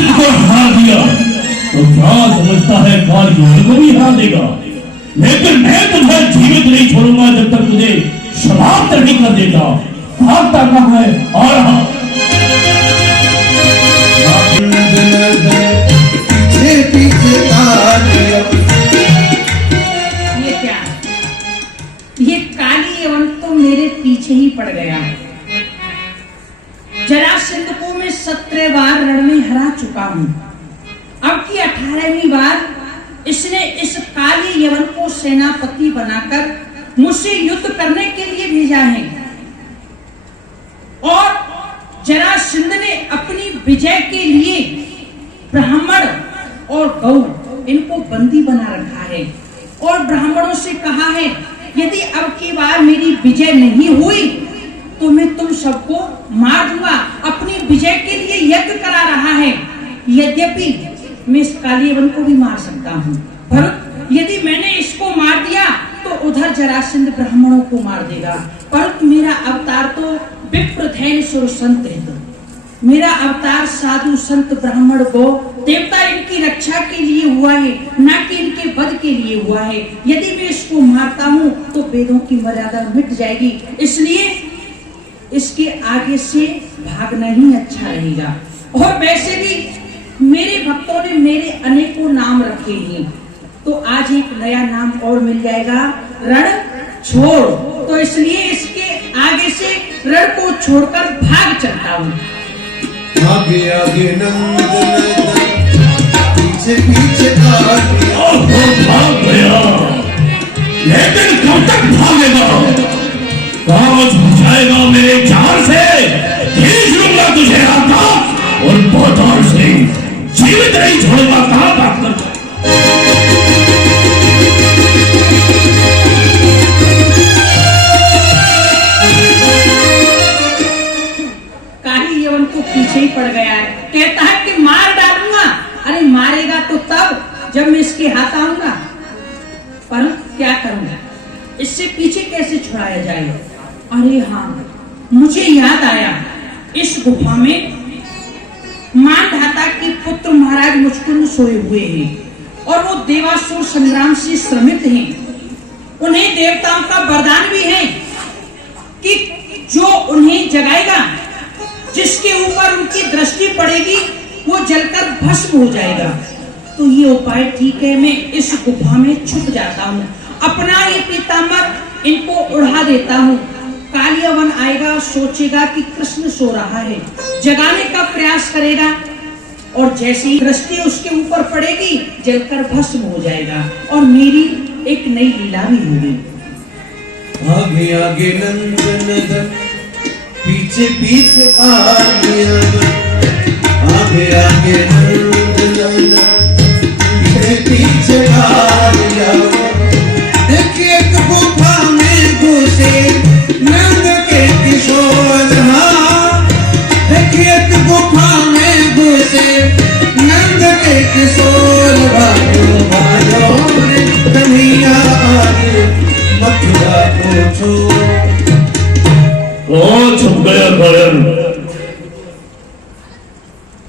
जरासंध को हरा दिया तो क्या समझता है काल युद्ध को भी हरा देगा। लेकिन मैं तुझे जीवित नहीं छोड़ूंगा जब तक तुझे समाप्त नहीं कर देता। भागता कहाँ है? आ रहा। ये क्या? ये काली यवन तो मेरे पीछे ही पड़ गया। जरासंध को मैं 17 बार रण में हरा चुका हूं। अब की 18वीं बार इसने इस काली यवन को सेनापति बनाकर मुझसे युद्ध करने के लिए भेजा है। और जरासंध ने अपनी विजय के लिए ब्राह्मण और गौ इनको बंदी बना रखा है और ब्राह्मणों से कहा है यदि अब की बार मेरी विजय नहीं हुई तो मैं तुम सबको मार दूंगा। अपनी विजय के लिए यज्ञ करा रहा है। यद्यपि मैं इस कालीयवन को भी मार सकता हूँ, पर यदि मैंने इसको मार दिया तो उधर जरासंध ब्राह्मणों को मार देगा। परंतु मेरा अवतार तो विप्रधैर्य सुर संत है। तो मेरा अवतार साधु संत ब्राह्मण को देवता इनकी रक्षा के लिए हुआ है, न कि इनके वध के लिए हुआ है। यदि मैं इसको मारता हूँ तो वेदों की मर्यादा मिट जाएगी, इसलिए इसके आगे से भागना ही अच्छा रहेगा। और वैसे भी मेरे भक्तों ने मेरे अनेकों नाम रखे हैं, तो आज एक नया नाम और मिल जाएगा, रण छोड़। तो इसलिए इसके आगे से रण को छोड़कर भाग चलता हूँ। आगे आगे नंदन पीछे पीछे भाग गया। लेकिन कब तक भागेगा? कौन बुझाएगा मेरे जान से? खींच लूंगा तुझे आकाश और पाताल से, जीवित नहीं छोड़ूंगा। कहां भाग कर पीछे ही पड़ गया है। कहता है कि मार डालूंगा। अरे मारेगा तो तब जब मैं इसके हाथ आऊंगा, पर क्या करूंगा? इससे पीछे कैसे छुड़ाया जाएगा? अरे हाँ, मुझे याद आया, इस गुफा में मानधाता के पुत्र महाराज मुचकुंद सोए हुए हैं और वो देवासुर संग्राम से श्रमित हैं। उन्हें देवताओं का वरदान भी है कि जो उन्हें जगाएगा, जिसके ऊपर उनकी दृष्टि पड़ेगी, वो जलकर भस्म हो जाएगा। तो ये उपाय ठीक है, मैं इस गुफा में छुप जाता हूँ, अपना ये पीताम्बर इनको उड़ा देता हूँ। कालीयवन आएगा, सोचेगा कि कृष्ण सो रहा है, जगाने का प्रयास करेगा और जैसे ही दृष्टि उसके ऊपर पड़ेगी जलकर भस्म हो जाएगा और मेरी एक नई लीला भी होगी। आगे आगे नंदन पीछे पीछे आगे आगे नंदन पीछे पीछे आगे। देखिए गुफा में घुसे नंद के किशोर। हाँ, देखिए गुफा में घुसे नंद के किशोर। भाइयों भाइयों कन्हैया आगे मथुरा को छोड़। कौन छुप गया कारण?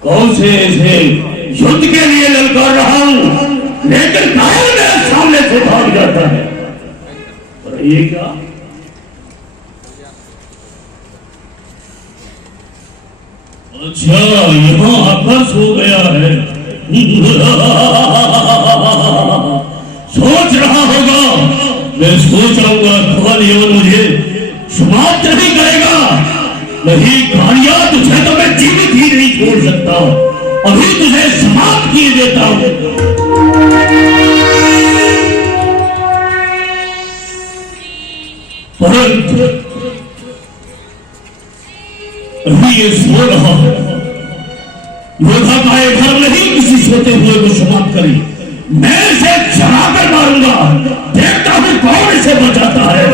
कौन से ऐसे युद्ध के लिए ललकार रहा हूं, लेकिन कायर मेरे सामने से भाग जाता है। और ये क्या? अच्छा, यहाँ आकर सो गया है। सोच रहा होगा, मैं सोच रहूंगा कालीयवन मुझे समाप्त नहीं करेगा। नहीं कालिया, तुझे तो मैं जीवित ही नहीं छोड़ सकता, अभी तुझे समाप्त किए देता हूं। परंतु अभी ये सो रहा है, योद्धा का एक घर नहीं किसी सोते हुए को समाप्त करी। मैं इसे जला कर मारूंगा, देखता हूं कौन इसे बचाता है।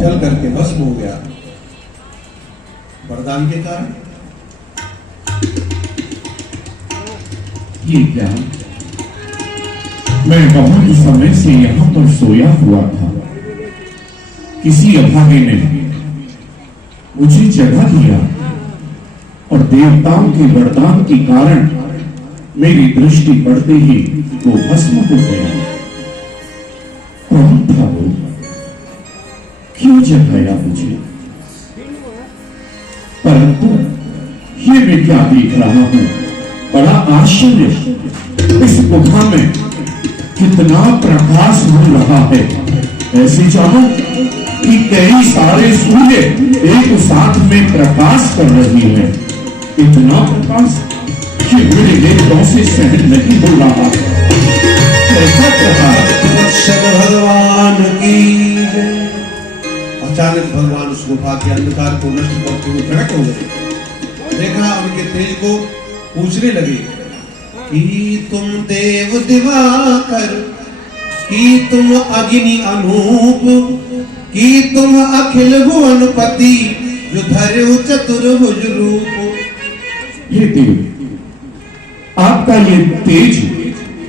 जल करके भस्म हो गया वरदान के कारण। ये क्या? मैं बहुत समय से यहां पर सोया हुआ था। किसी अभागे ने मुझे जगह दिया और देवताओं के वरदान के कारण मेरी दृष्टि पड़ते ही वो भस्म हो गया। कौन था वो? क्यों जगाया मुझे? परंतु ये मैं क्या देख रहा हूं? बड़ा आश्चर्य! इस गुफा में कितना प्रकाश हो रहा है। ऐसे जानो कि कई सारे सूर्य एक साथ में प्रकाश कर रही हैं। इतना प्रकाश कि मेरे नेत्रों से सहन नहीं हो रहा। ऐसा प्रकाश अक्षर भगवान की जय। अचानक भगवान उस गुफा के अंधकार को नष्ट करते हुए प्रकट हो गए। देखा उनके तेज को पूछने लगे कि तुम देव दिवाकर, कि तुम अग्नि अनूप, कि तुम अखिल भुवनपति, जो धरे चतुर्भुज रूप। हे देव, आपका ये तेज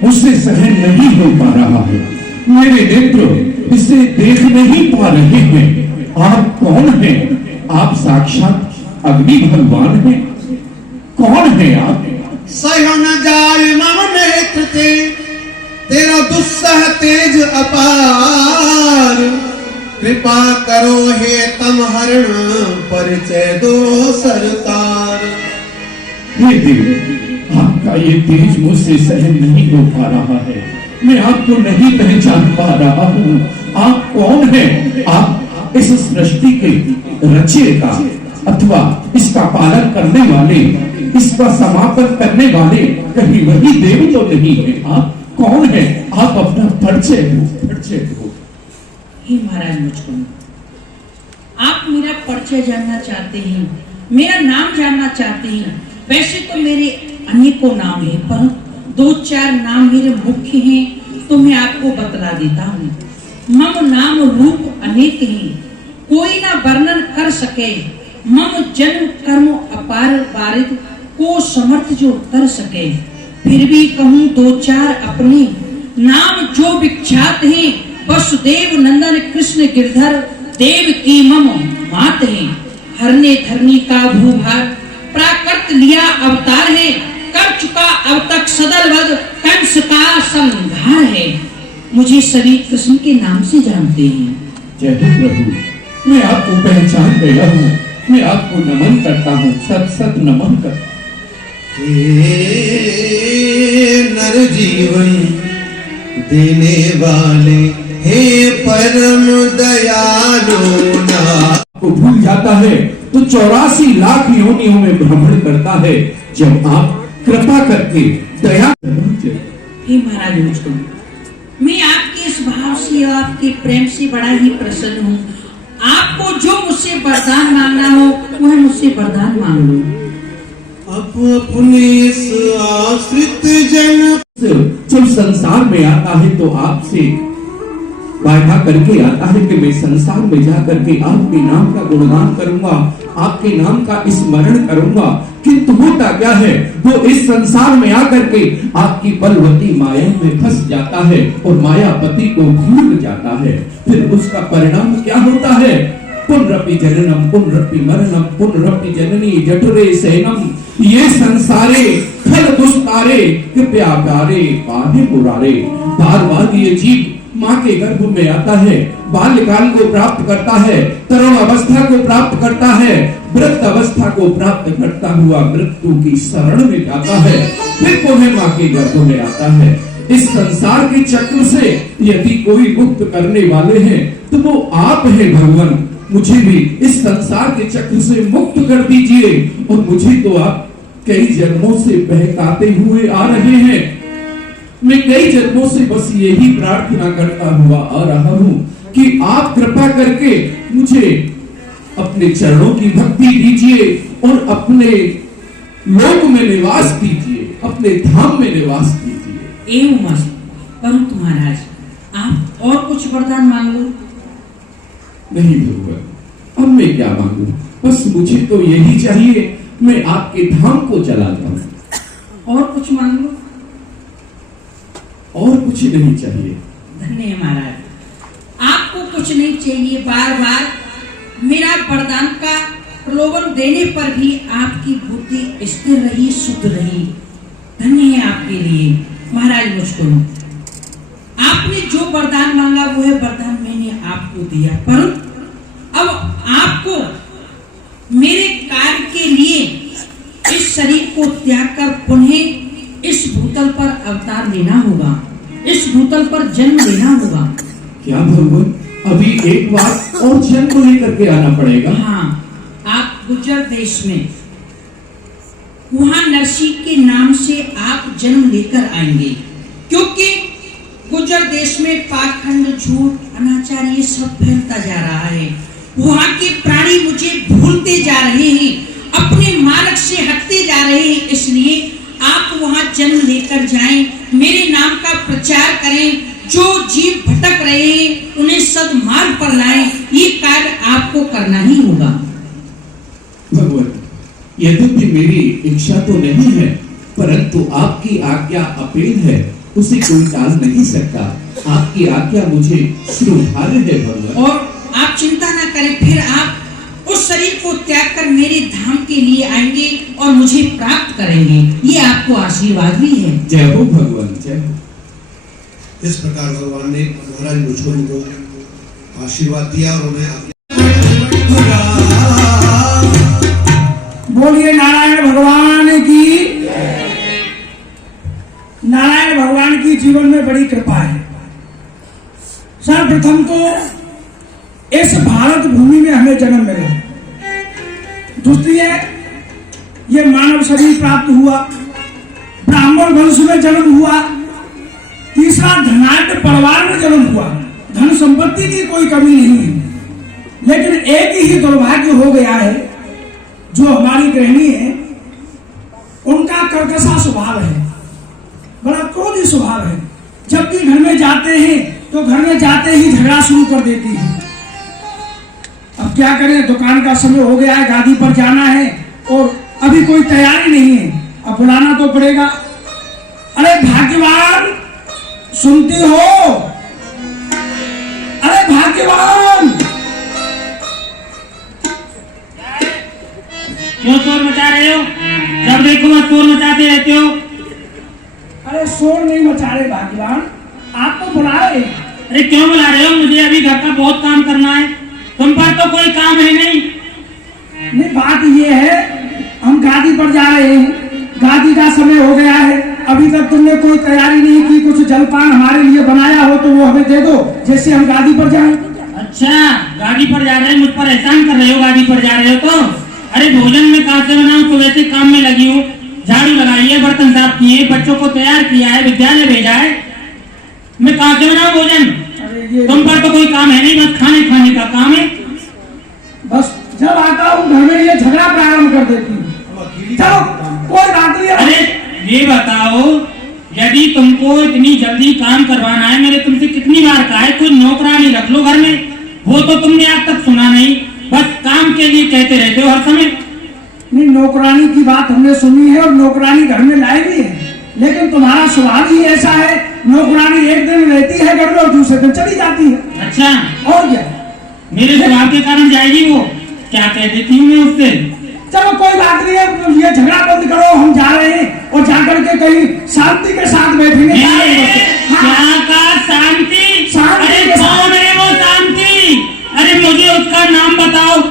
मुझसे सहन नहीं हो पा रहा है। मेरे नेत्र इसे देख नहीं पा रहे हैं। आप कौन हैं? आप साक्षात अग्नि भगवान हैं। कौन है आप? सह न जाय मम नेत्र ते, तेरा दुस्सह तेज अपार। कृपा करो हे तम हरण, परिचय दो सरकार। हे देव, आपका ये तेज मुझसे सहन नहीं हो पा रहा है। मैं आपको नहीं पहचान पा रहा हूँ। आप कौन हैं? आप इस सृष्टि के रचयिता अथवा इसका पालन करने वाले, इसका समापन करने वाले कहीं वही देव तो नहीं है। आप कौन हैं? आप अपना परिचय दो। हे महाराज, मुझको आप मेरा परिचय जानना चाहते हैं, मेरा नाम जानना चाहते हैं। वैसे तो मेरे अनेकों नाम हैं, पर दो चार नाम मेरे मुख्य हैं, तो मैं आपको बतला देता हूँ। मम नाम रूप अनेक हैं, कोई ना वर्णन कर सके। मम जन्म कर्म अपार बारिद, को समर्थ जो कर सके। फिर भी कहूँ दो चार अपने नाम जो विख्यात हैं। वसुदेव नंदन कृष्ण गिरधर, देव की मम मात है। हरने धरनी का भूभार, प्राकृत लिया अवतार है। कर चुका अब तक सदल वध, कंस का संहार है। मुझे सभी कृष्ण के नाम से जानते हैं। जय हो प्रभु, मैं आपको पहचान गया हूँ। मैं आपको नमन करता हूँ, सत सत नमन करता हूँ। हे नर जीवन देने वाले, हे परम दयालु नाथ। को भूल जाता है तो 84 लाख योनियों में भ्रमण करता है। जब आप कृपा करके दया। हे महाराज, मुझको मैं आपके इस भाव से और आपके प्रेम से बड़ा ही प्रसन्न हूँ। आपको जो मुझसे वरदान मांगना हो वह मुझसे वरदान मांग लो। अपने आश्रित जन जब संसार में आता है तो आपसे वायदा करके आता है कि मैं संसार में जाकर के आपके नाम का गुणगान करूंगा, आपके नाम का स्मरण करूंगा। किंतु होता क्या है, वो इस संसार में आकर के आपकी बलवती माया में फंस जाता है और मायापति को भूल जाता है। फिर उसका परिणाम क्या होता है? पुनरपि जननम पुनरपि मरणम पुनरपि जननी जठरे सैनम, ये संसारे फल दुष्टारे कृपया प्यारे पाहे मुरारे। बार बार ये जीव माँ के गर्भ में आता है, बाल्यकाल को प्राप्त करता है, तरुण अवस्था को प्राप्त करता है, वृद्ध अवस्था को प्राप्त करता हुआ मृत्यु की शरण में जाता है, फिर पुनः माँ के गर्भ में आता है। इस संसार के चक्र से यदि कोई मुक्त करने वाले हैं तो वो आप हैं भगवान। मुझे भी इस संसार के चक्र से मुक्त कर दीजिए। और मुझे तो आप कई जन्मों से बहकाते हुए आ रहे हैं। मैं कई जन्मों से बस यही प्रार्थना करता हुआ आ रहा हूँ कि आप कृपा करके मुझे अपने चरणों की भक्ति दीजिए और अपने लोक में निवास दीजिए, अपने धाम में निवास दीजिए। एवं मस्त। परंतु महाराज, आप और कुछ वरदान मांग लो। नहीं भगवान, अब मैं क्या मांगू? बस मुझे तो यही चाहिए, मैं आपके धाम को चला जाऊं। और कुछ मांग लो। और कुछ नहीं चाहिए। धन्य है महाराज, आपको कुछ नहीं चाहिए। बार बार मेरा वरदान का प्रलोभन देने पर भी आपकी बुद्धि स्थिर रही, शुद्ध रही। धन्य है आपके लिए महाराज। मुझको आपने जो वरदान मांगा वो है वरदान मैंने आपको दिया, पर अब आपको मेरे कार्य के लिए इस शरीर को त्याग कर पुनः इस भूतल पर अवतार लेना होगा, इस भूतल पर जन्म लेना होगा। क्या भगवान, अभी एक बार और जन्म लेकर के आना पड़ेगा? हाँ, आप गुर्जर देश में वहां नरसिंह के नाम से आप जन्म लेकर आएंगे, क्योंकि गुर्जर देश में पाखंड, झूठ, अनाचार ये सब फैलता जा रहा है। वहां के प्राणी मुझे भूलते जा रहे हैं, अपने मार्ग से हटते जा रहे हैं। इसलिए आप वहां जन्म लेकर जाएं, मेरे नाम का प्रचार करें, जो जीव भटक रहे हैं उन्हें सद्मार्ग पर लाएं। ये कार्य आपको करना ही होगा। भगवान, यद्यपि मेरी इच्छा तो नहीं है, परंतु आपकी आज्ञा अपेल है, उसे कोई टाल नहीं सकता। आपकी आज्ञा मुझे सुधार्य है भगवान। और आप चिंता ना करें, फिर आप उस शरीर को त्याग कर मेरे धाम के लिए आएंगे और मुझे प्राप्त करेंगे। ये आपको आशीर्वाद भी है। जय हो भगवान, जय हो। इस प्रकार भगवान ने महाराज मुझको उनको आशीर्वाद दिया और उन्हें बोलिए नारायण भगवान की। नारायण भगवान की जीवन में बड़ी कृपा है। सर्वप्रथम तो इस भारत भूमि में हमें जन्म मिला, दूसरी है ये मानव शरीर प्राप्त हुआ, ब्राह्मण वंश में जन्म हुआ, तीसरा धनाढ्य परिवार में जन्म हुआ। धन संपत्ति की कोई कमी नहीं है, लेकिन एक ही दुर्भाग्य हो गया है, जो हमारी गृहिणी है उनका कर्कशा स्वभाव है, बड़ा क्रोधी स्वभाव है। जब भी घर में जाते हैं तो घर में जाते ही झगड़ा शुरू कर देती है। अब क्या करें, दुकान का समय हो गया है, गादी पर जाना है और अभी कोई तैयारी नहीं है, अब बुलाना तो पड़ेगा। अरे भाग्यवान, सुनती हो? अरे भाग्यवान, क्यों शोर मचा रहे हो? जब देखो मैं शोर मचाते रहते हो। अरे शोर नहीं मचा रहे भाग्यवान, आप तो बुला रहे हैं। अरे क्यों बुला रहे हो? मुझे अभी घर का बहुत काम करना है, तुम पर तो कोई काम है नहीं। नहीं, बात ये है हम गादी पर जा रहे हैं, गादी का समय हो गया है, अभी तक तुमने कोई तैयारी नहीं की। कुछ जलपान हमारे लिए बनाया हो तो वो हमें दे दो, जैसे हम गादी पर जाएं। अच्छा, गाड़ी पर जा रहे हैं, मुझ पर एहसान कर रहे हो? गाड़ी पर जा रहे हो तो अरे भोजन में कहाँ से बनाऊं? तो वैसे काम में लगी हूँ, झाड़ू लगाई है, बर्तन साफ किए, बच्चों को तैयार किया है, विद्यालय भेजा है, मैं कहाँ से बनाऊं भोजन? तुम पर तो कोई काम है नहीं, बस खाने खाने का काम है। बस जब आता हूँ घर में ये झगड़ा प्रारंभ कर देती हूँ। चलो कोई बात नहीं। अरे ये बताओ, यदि तुमको इतनी जल्दी काम करवाना है, मैंने तुमसे कितनी बार कहा है कोई नौकरानी रख लो घर में, वो तो तुमने आज तक सुना नहीं, बस काम के लिए कहते रहते हो हर समय। नहीं, नौकरानी की बात हमने सुनी है और नौकरानी घर में लाई भी है, लेकिन तुम्हारा स्वभाव ही ऐसा है, नौकरानी एक दिन रहती है घर में और दूसरे दिन चली जाती है। अच्छा, और क्या? मेरे स्वभाव के कारण जाएगी वो? क्या कह देती हूँ मैं उससे? चलो कोई बात नहीं है, ये झगड़ा बंद करो, हम जा रहे हैं और जाकर के कहीं शांति के साथ बैठेंगे। क्या कहा? शांति? अरे कौन है वो शांति? अरे मुझे उसका नाम बताओ,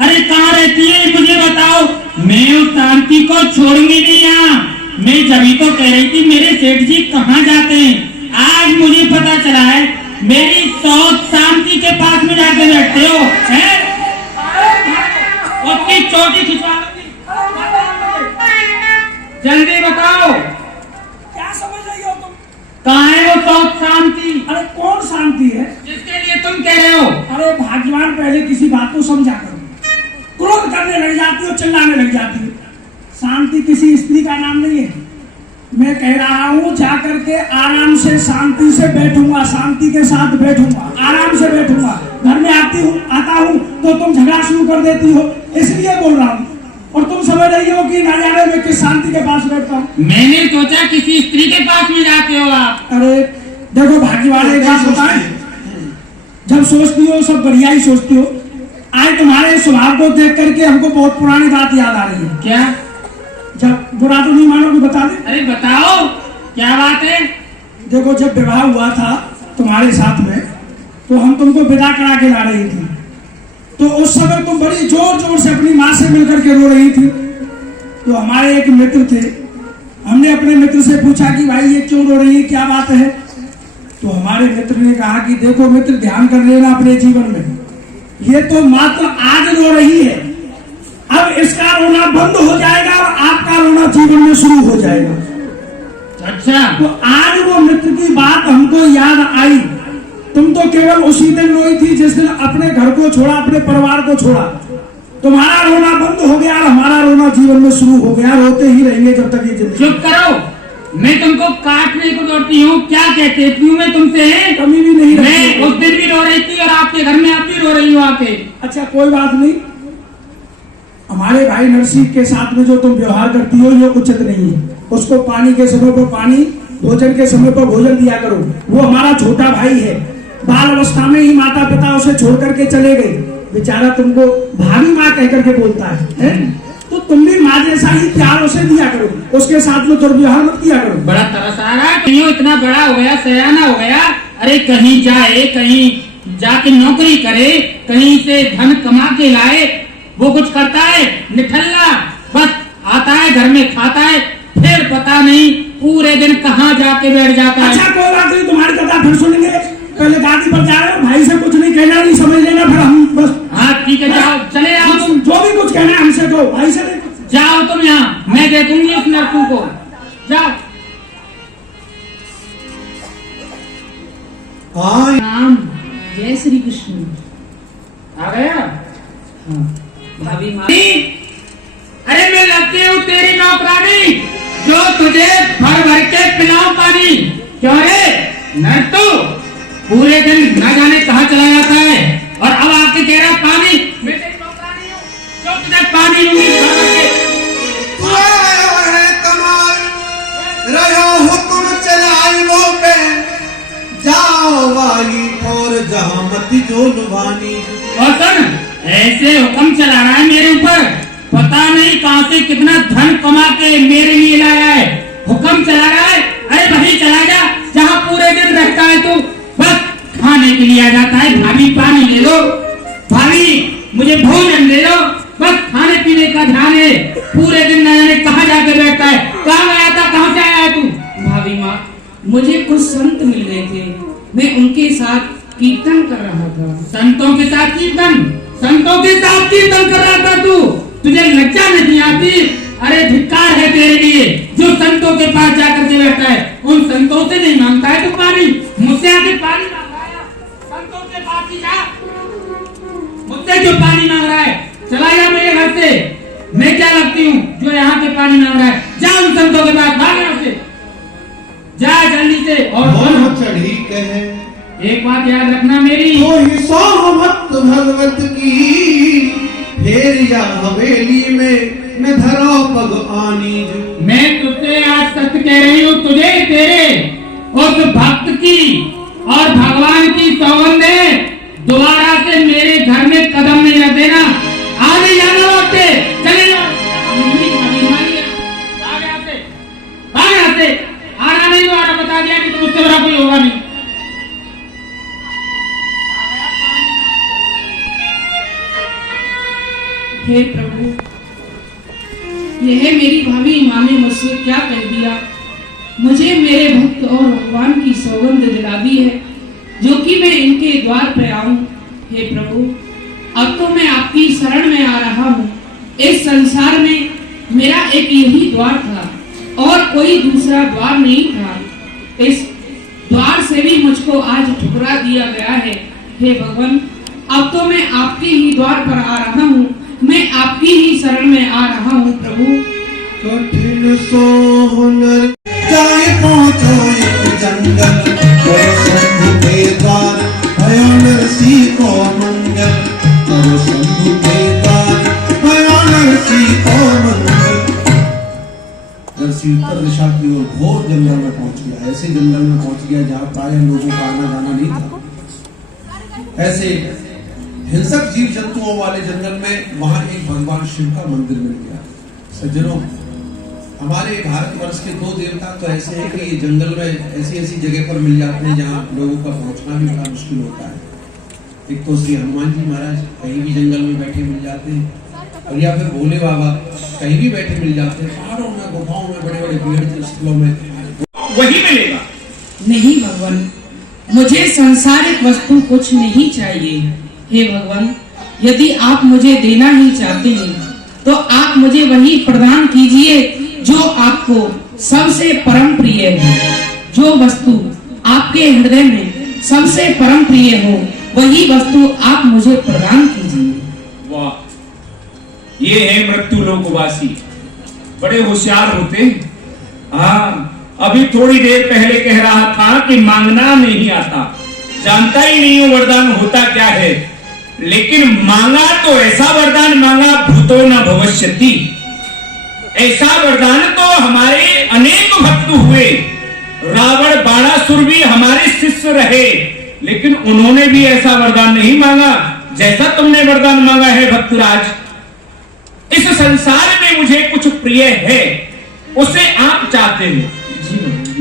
अरे कहाँ रहती है मुझे बताओ, मैं उस शांति को छोड़ूंगी नहीं यहाँ। मैं जभी तो कह रही थी मेरे सेठ जी कहाँ जाते हैं, आज मुझे पता चला है मेरी सौत शांति के पास में जाके बैठते हो, हैं? उसकी चोटी खिंचवा, जल्दी बताओ क्या समझ रही हो तुम? कहाँ है वो सौत शांति? अरे कौन शांति है जिसके लिए तुम कह रहे हो? अरे भाग्यवान, पहले किसी बात को समझा करो, क्रोध करने लग जाती हो, चिल्लाने लग जाती हो। शांति किसी स्त्री का नाम नहीं है। मैं कह रहा हूँ जाकर के आराम से शांति से बैठूंगा, शांति के साथ बैठूंगा, आराम से बैठूंगा। घर में आता हूँ तो तुम झगड़ा शुरू कर देती हो, इसलिए बोल रहा हूँ। और तुम समझ रही हो कि ना जाने मैं किस शांति के पास बैठता हूँ। मैंने सोचा किसी स्त्री के पास में जाते हो आप। अरे देखो भाग्य वाले एक बात बताएं, जब सोचती हो सब बढ़िया ही सोचती हो। आज तुम्हारे स्वभाव को देख करके हमको बहुत पुरानी बात याद आ रही है। क्या? जब बुरा तो नहीं मानोगे, बता दे। अरे बताओ क्या बात है। देखो जब विवाह हुआ था तुम्हारे साथ में, तो हम तुमको विदा करा के ला रही थी, तो उस समय तुम बड़ी जोर जोर से अपनी माँ से मिलकर के रो रही थी। तो हमारे एक मित्र थे, हमने अपने मित्र से पूछा कि भाई ये क्यों रो रही है, क्या बात है। तो हमारे मित्र ने कहा कि देखो मित्र, ध्यान कर लेना अपने जीवन में, ये तो मात्र आज रो रही है, अब इसका रोना बंद हो जाएगा और आपका रोना जीवन में शुरू हो जाएगा। अच्छा, तो आज वो मित्र की बात हमको याद आई। तुम तो केवल उसी दिन रोई थी जिस दिन अपने घर को छोड़ा, अपने परिवार को छोड़ा। तुम्हारा रोना बंद हो गया और हमारा रोना जीवन में शुरू हो गया, रोते ही रहेंगे जब तक ये जिंदगी। चुप करो, मैं तुमको काटने को दौड़ती हूँ, क्या कहते क्यों मैं तुमसे है? कमी भी नहीं मैं रखती। उस दिन भी रो रही थी और आपके घर में अब भी रो रही हूँ आके। अच्छा कोई बात नहीं, हमारे भाई नरसिंह के साथ में जो तुम व्यवहार करती हो ये उचित नहीं है। उसको पानी के समय पर पानी, भोजन के समय पर भोजन दिया करो। वो हमारा छोटा भाई है, बाल अवस्था में ही माता पिता उसे छोड़ करके चले गए, बेचारा तुमको भाभी माँ कह करके बोलता है? तो तुम भी माँ जैसा ही प्यार उसे दिया करो, उसके साथ में दुर्व्यवहार मत किया करो। बड़ा तरस आ रहा है, कहीं इतना बड़ा हो गया, सयाना हो गया, अरे कहीं जाए, कहीं जाके नौकरी करे, कहीं से धन कमा के लाए, वो कुछ करता है निठल्ला, बस आता है घर में खाता है, फिर पता नहीं पूरे दिन कहाँ जाके बैठ जाता है। अच्छा कोई बात नहीं, तुम्हारी कथा फिर सुनेंगे, पहले गादी पर जा रहे हो, भाई से कुछ नहीं कहना, नहीं समझ लेना, फिर हम बस। हाँ ठीक है, जाओ, चले आओ तुम, जो भी कुछ कहना है हमसे कहो, भाई से नहीं। जाओ तुम यहाँ, मैं दे दूंगी उस नरसू को, जाओ। हाँ राम जय श्री कृष्ण। आ गया? भाभी माँ, अरे मैं लगती हूँ तेरी नौकरानी, जो तुझे भर भर के पिलाऊं पानी। क्यों रे नरसू, पूरे दिन न जाने कहाँ चला जाता है और अब आके कह रहा पानी। मैं तेरी नौकरानी हूँ जो तुझे पानी दूंगी भर भर के। रहो हुक्म चलाई वो पे, जाओ वाही और जहाँ मत जो लुभानी। और सुन, ऐसे हुक्म चला रहा है मेरे ऊपर, पता नहीं कहाँ से कितना धन कमा के मेरे लिए लाया है। हुक्म चला रहा है, अरे वहीं चला जा जहाँ पूरे दिन रहता है तू, बस खाने के लिए आ जाता है, भाभी पानी दे दो, भाभी मुझे भोजन दे दो, बस खाने पीने का ध्यान है। पूरे दिन न जाने कहाँ जाके बैठता है। कहाँ गया था, कहाँ से आया है तू? भाभी माँ, मुझे कुछ संत मिल गए थे, मैं उनके साथ कीर्तन कर रहा था। संतों के साथ कीर्तन? संतों के साथ कीर्तन कर रहा था तू? तुझे लज्जा नहीं आती? अरे धिक्कार है तेरे लिए, जो संतों के पास जाकर के बैठता है, उन संतों से नहीं मांगता है तू पानी, मुझसे आके पानी मांग रहा है। संतों के पास ही जा, मुझसे क्यों पानी मांग रहा है? चला जा मेरे घर से, मैं क्या लगती हूँ जो यहाँ के पानी मांग रहा है? जा उन संतों के पास, भाग यहाँ से, जा जल्दी से। और चढ़ी कहे एक बात याद रखना मेरी, तो ही सोहमत भगवत की, फिर या हवेली में मैं धरो पग आनी जो। मैं तुझसे आज सत्य कह रही हूँ, तुझे तेरे उस भक्त की और भगवान की सौगंध है, दोबारा से मेरे घर में कदम नहीं रख देना। आगे जाना होते चले जाओ, आना नहीं तो आना, बता दिया कि तुम उससे बड़ा कोई होगा नहीं। हे प्रभु, यह मेरी भाभी माँ ने मुझसे क्या कह दिया। मुझे मेरे भक्त और भगवान की सौगंध दिला दी है, जो कि मैं इनके द्वार पर आऊं। हे प्रभु, अब तो मैं आपकी शरण में आ रहा हूँ। इस संसार में मेरा एक यही द्वार था और कोई दूसरा द्वार नहीं था। इस द्वार से भी मुझको आज ठुकरा दिया गया है। हे भगवान, अब तो मैं आपके ही द्वार पर आ रहा हूँ, मैं आपकी ही शरण में आ रहा हूँ प्रभु। कठिन सोहनर जाए पहुँचो एक जंगल, करो शंभु के द्वार भयो नरसी को मंगल, करो शंभु के द्वार भयो नरसी को जर्सी उत्तर दिशा की ओर घोर जंगल में पहुंच गया। ऐसे जंगल में पहुंच गया जहां प्राय लोगों का आना जाना नहीं था। ऐसे हिंसक जीव जंतुओं वाले जंगल में वहां एक भगवान शिव का मंदिर मिल गया। सज्जनों, हमारे भारतवर्ष के दो देवता तो ऐसे हैं कि जंगल में ऐसी ऐसी जगह पर मिल जाते हैं जहां लोगों का पहुंचना भी बड़ा मुश्किल होता है। एक तो श्री हनुमान जी महाराज कहीं भी जंगल में बैठे मिल जाते हैं, और या फिर भोले बाबा कहीं भी बैठे मिल जाते हैं, पहाड़ों में, गुफाओं में, बड़े बड़े पेड़ के स्थलों में वही मिलेगा। नहीं भगवान, मुझे सांसारिक वस्तु कुछ नहीं चाहिए। हे भगवान, यदि आप मुझे देना ही चाहते हैं तो आप मुझे वही प्रदान कीजिए जो आपको सबसे परम प्रिय है। जो वस्तु आपके हृदय में सबसे परम प्रिय हो वही वस्तु आप मुझे प्रदान कीजिए। वाह, ये है मृत्यु लोकवासी, बड़े होशियार होते हैं। हाँ, अभी थोड़ी देर पहले कह रहा था कि मांगना नहीं आता, जानता ही नहीं हूं वरदान होता क्या है, लेकिन मांगा तो ऐसा वरदान मांगा, भूतो न भविष्यति। ऐसा वरदान तो हमारे अनेक भक्त हुए, रावण बाणासुर भी हमारे शिष्य रहे, लेकिन उन्होंने भी ऐसा वरदान नहीं मांगा जैसा तुमने वरदान मांगा है भक्तराज। इस संसार में मुझे कुछ प्रिय है, उसे आप चाहते हैं,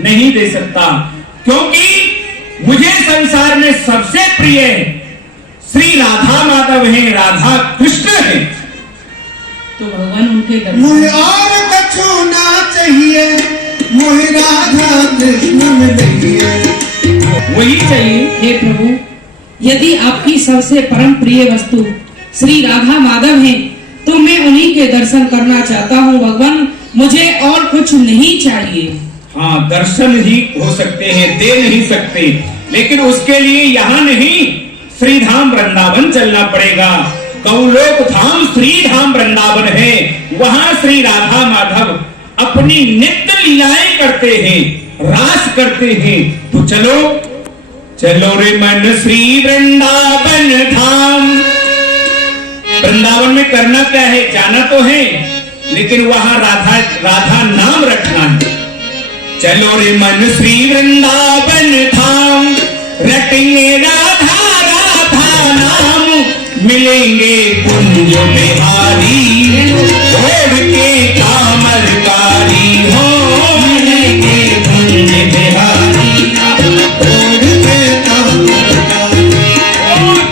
नहीं दे सकता, क्योंकि मुझे संसार में सबसे प्रिय श्री राधा माधव हैं, राधा कृष्ण हैं। तो भगवान उनके मुझे और कछु ना चाहिए, मुझे राधा कृष्ण में चाहिए, वही चाहिए। हे प्रभु, यदि आपकी सबसे परम प्रिय वस्तु श्री राधा माधव हैं, तो मैं उन्हीं के दर्शन करना चाहता हूँ भगवान, मुझे और कुछ नहीं चाहिए। हाँ, दर्शन ही हो सकते हैं, दे नहीं सकते, लेकिन उसके लिए यहाँ नहीं, श्री धाम वृंदावन चलना पड़ेगा। गौलोक धाम श्री धाम वृंदावन है, वहां श्री राधा माधव अपनी नित्य लीलाएं करते हैं, रास करते हैं। तो चलो चलो रे मन श्री वृंदावन धाम। वृंदावन में करना क्या है, जाना तो है, लेकिन वहां राधा राधा नाम रखना है। चलो रे मन श्री वृंदावन धाम, रटेंगे राधा राधा नाम, मिलेंगे कुंज बिहारी, ओढ़ के कामरकारी हो, मिलेंगे कुंज बिहारी, ओढ़ के कामरकारी।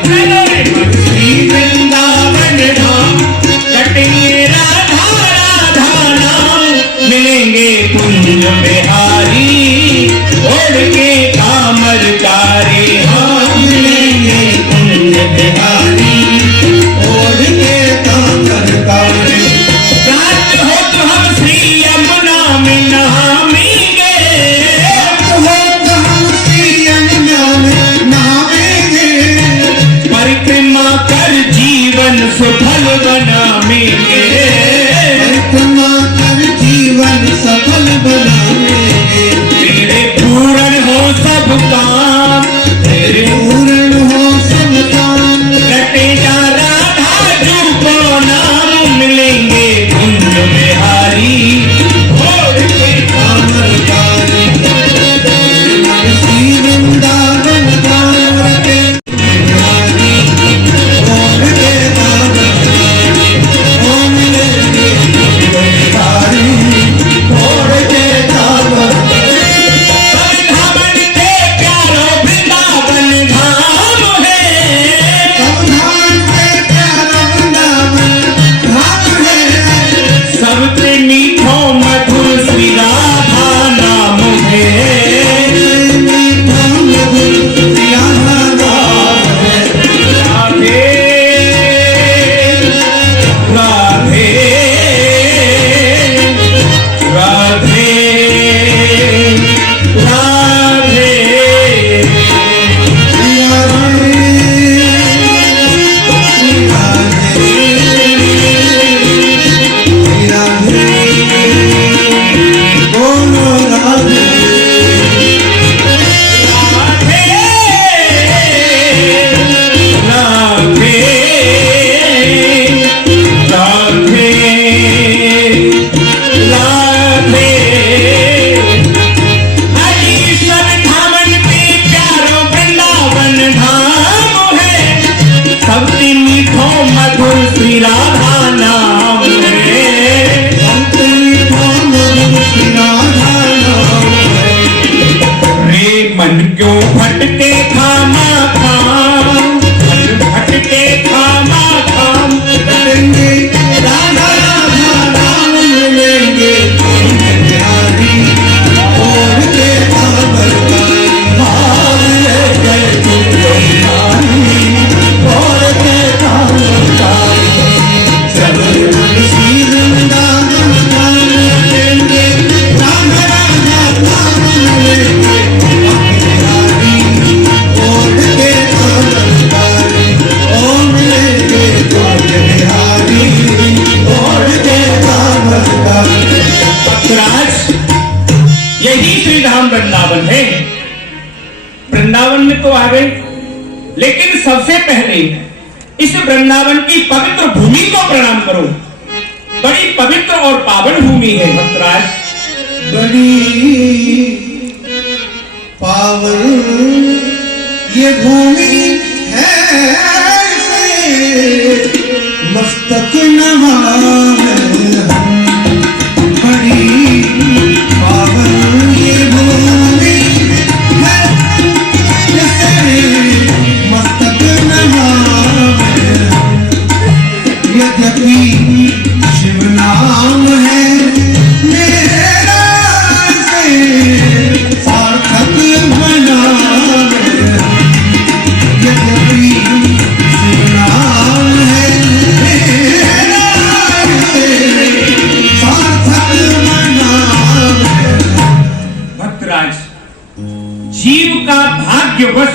चलो रे मन श्री वृंदावन धाम, रटेंगे राधा राधा नाम, मिलेंगे कुंज बिहारी, ओढ़ के कामरकारी, हाँ मिलेंगे कुंज बिहारी, ओढ़ के कामरकारी। रात हो तो हम श्री यमुना में नहाएंगे, रात हो तो हम श्री यमुना में नहाएंगे, परिक्रमा कर जीवन सफल बनाएंगे, परिक्रमा कर जीवन सफल बनाएंगे, तेरे पूर्ण हो सब काम, तेरे पूर्ण हो सब काम, रटेगा राधा जू को नाम, मिलेंगे कुंज बिहारी, ओढ़ के कामरकारी। श्री वृंदावन धाम रटे बिहारी, ओढ़ के कामरकारी, ओ मिलेंगे कुंज बिहारी, ओढ़ के कामरकारी। धामन दे प्यारो वृंदावन धाम है, धाम के प्यारा वृंदावन धाम है, सबसे मीठो मधुर श्री राधा नाम है, मीठा मधुर प्यारा नाम है। राधे राधे राधे राधे। प्रिया रे, प्रिया रे, बोलो राधे। राधे राधे राधे नाम वृंदावन है। वृंदावन में तो आ गए, लेकिन सबसे पहले इस वृंदावन की पवित्र भूमि को प्रणाम करो। बड़ी पवित्र और पावन भूमि है भक्तराज। बड़ी पावन ये भूमि है, मस्तक नवा है। बड़ी पावन ये भूमि है, मस्तक नवा है। यद्यपि शिव नाम है मेरा, से सार्थक बना है। यद्यपि शिव नाम है मेरा, से सार्थक बना है। भक्तराज, जीव का भाग्यवश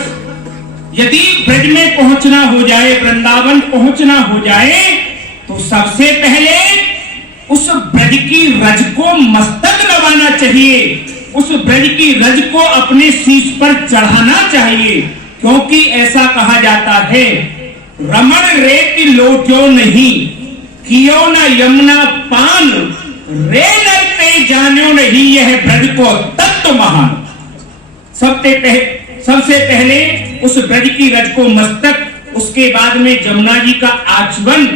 यदि ब्रज में पहुंचना हो जाए, वृंदावन पहुंचना हो जाए, तो सबसे पहले उस ब्रज की रज को मस्तक नवाना चाहिए, उस ब्रज की रज को अपने शीश पर चढ़ाना चाहिए। क्योंकि ऐसा कहा जाता है, रमण रेत लोट्यो नहीं, कियो न यमुना पान, रे नरते जान्यो नहीं, यह ब्रज को तत्व महान। सबसे पहले उस ब्रज की रज को मस्तक, उसके बाद में जमुना जी का आचमन,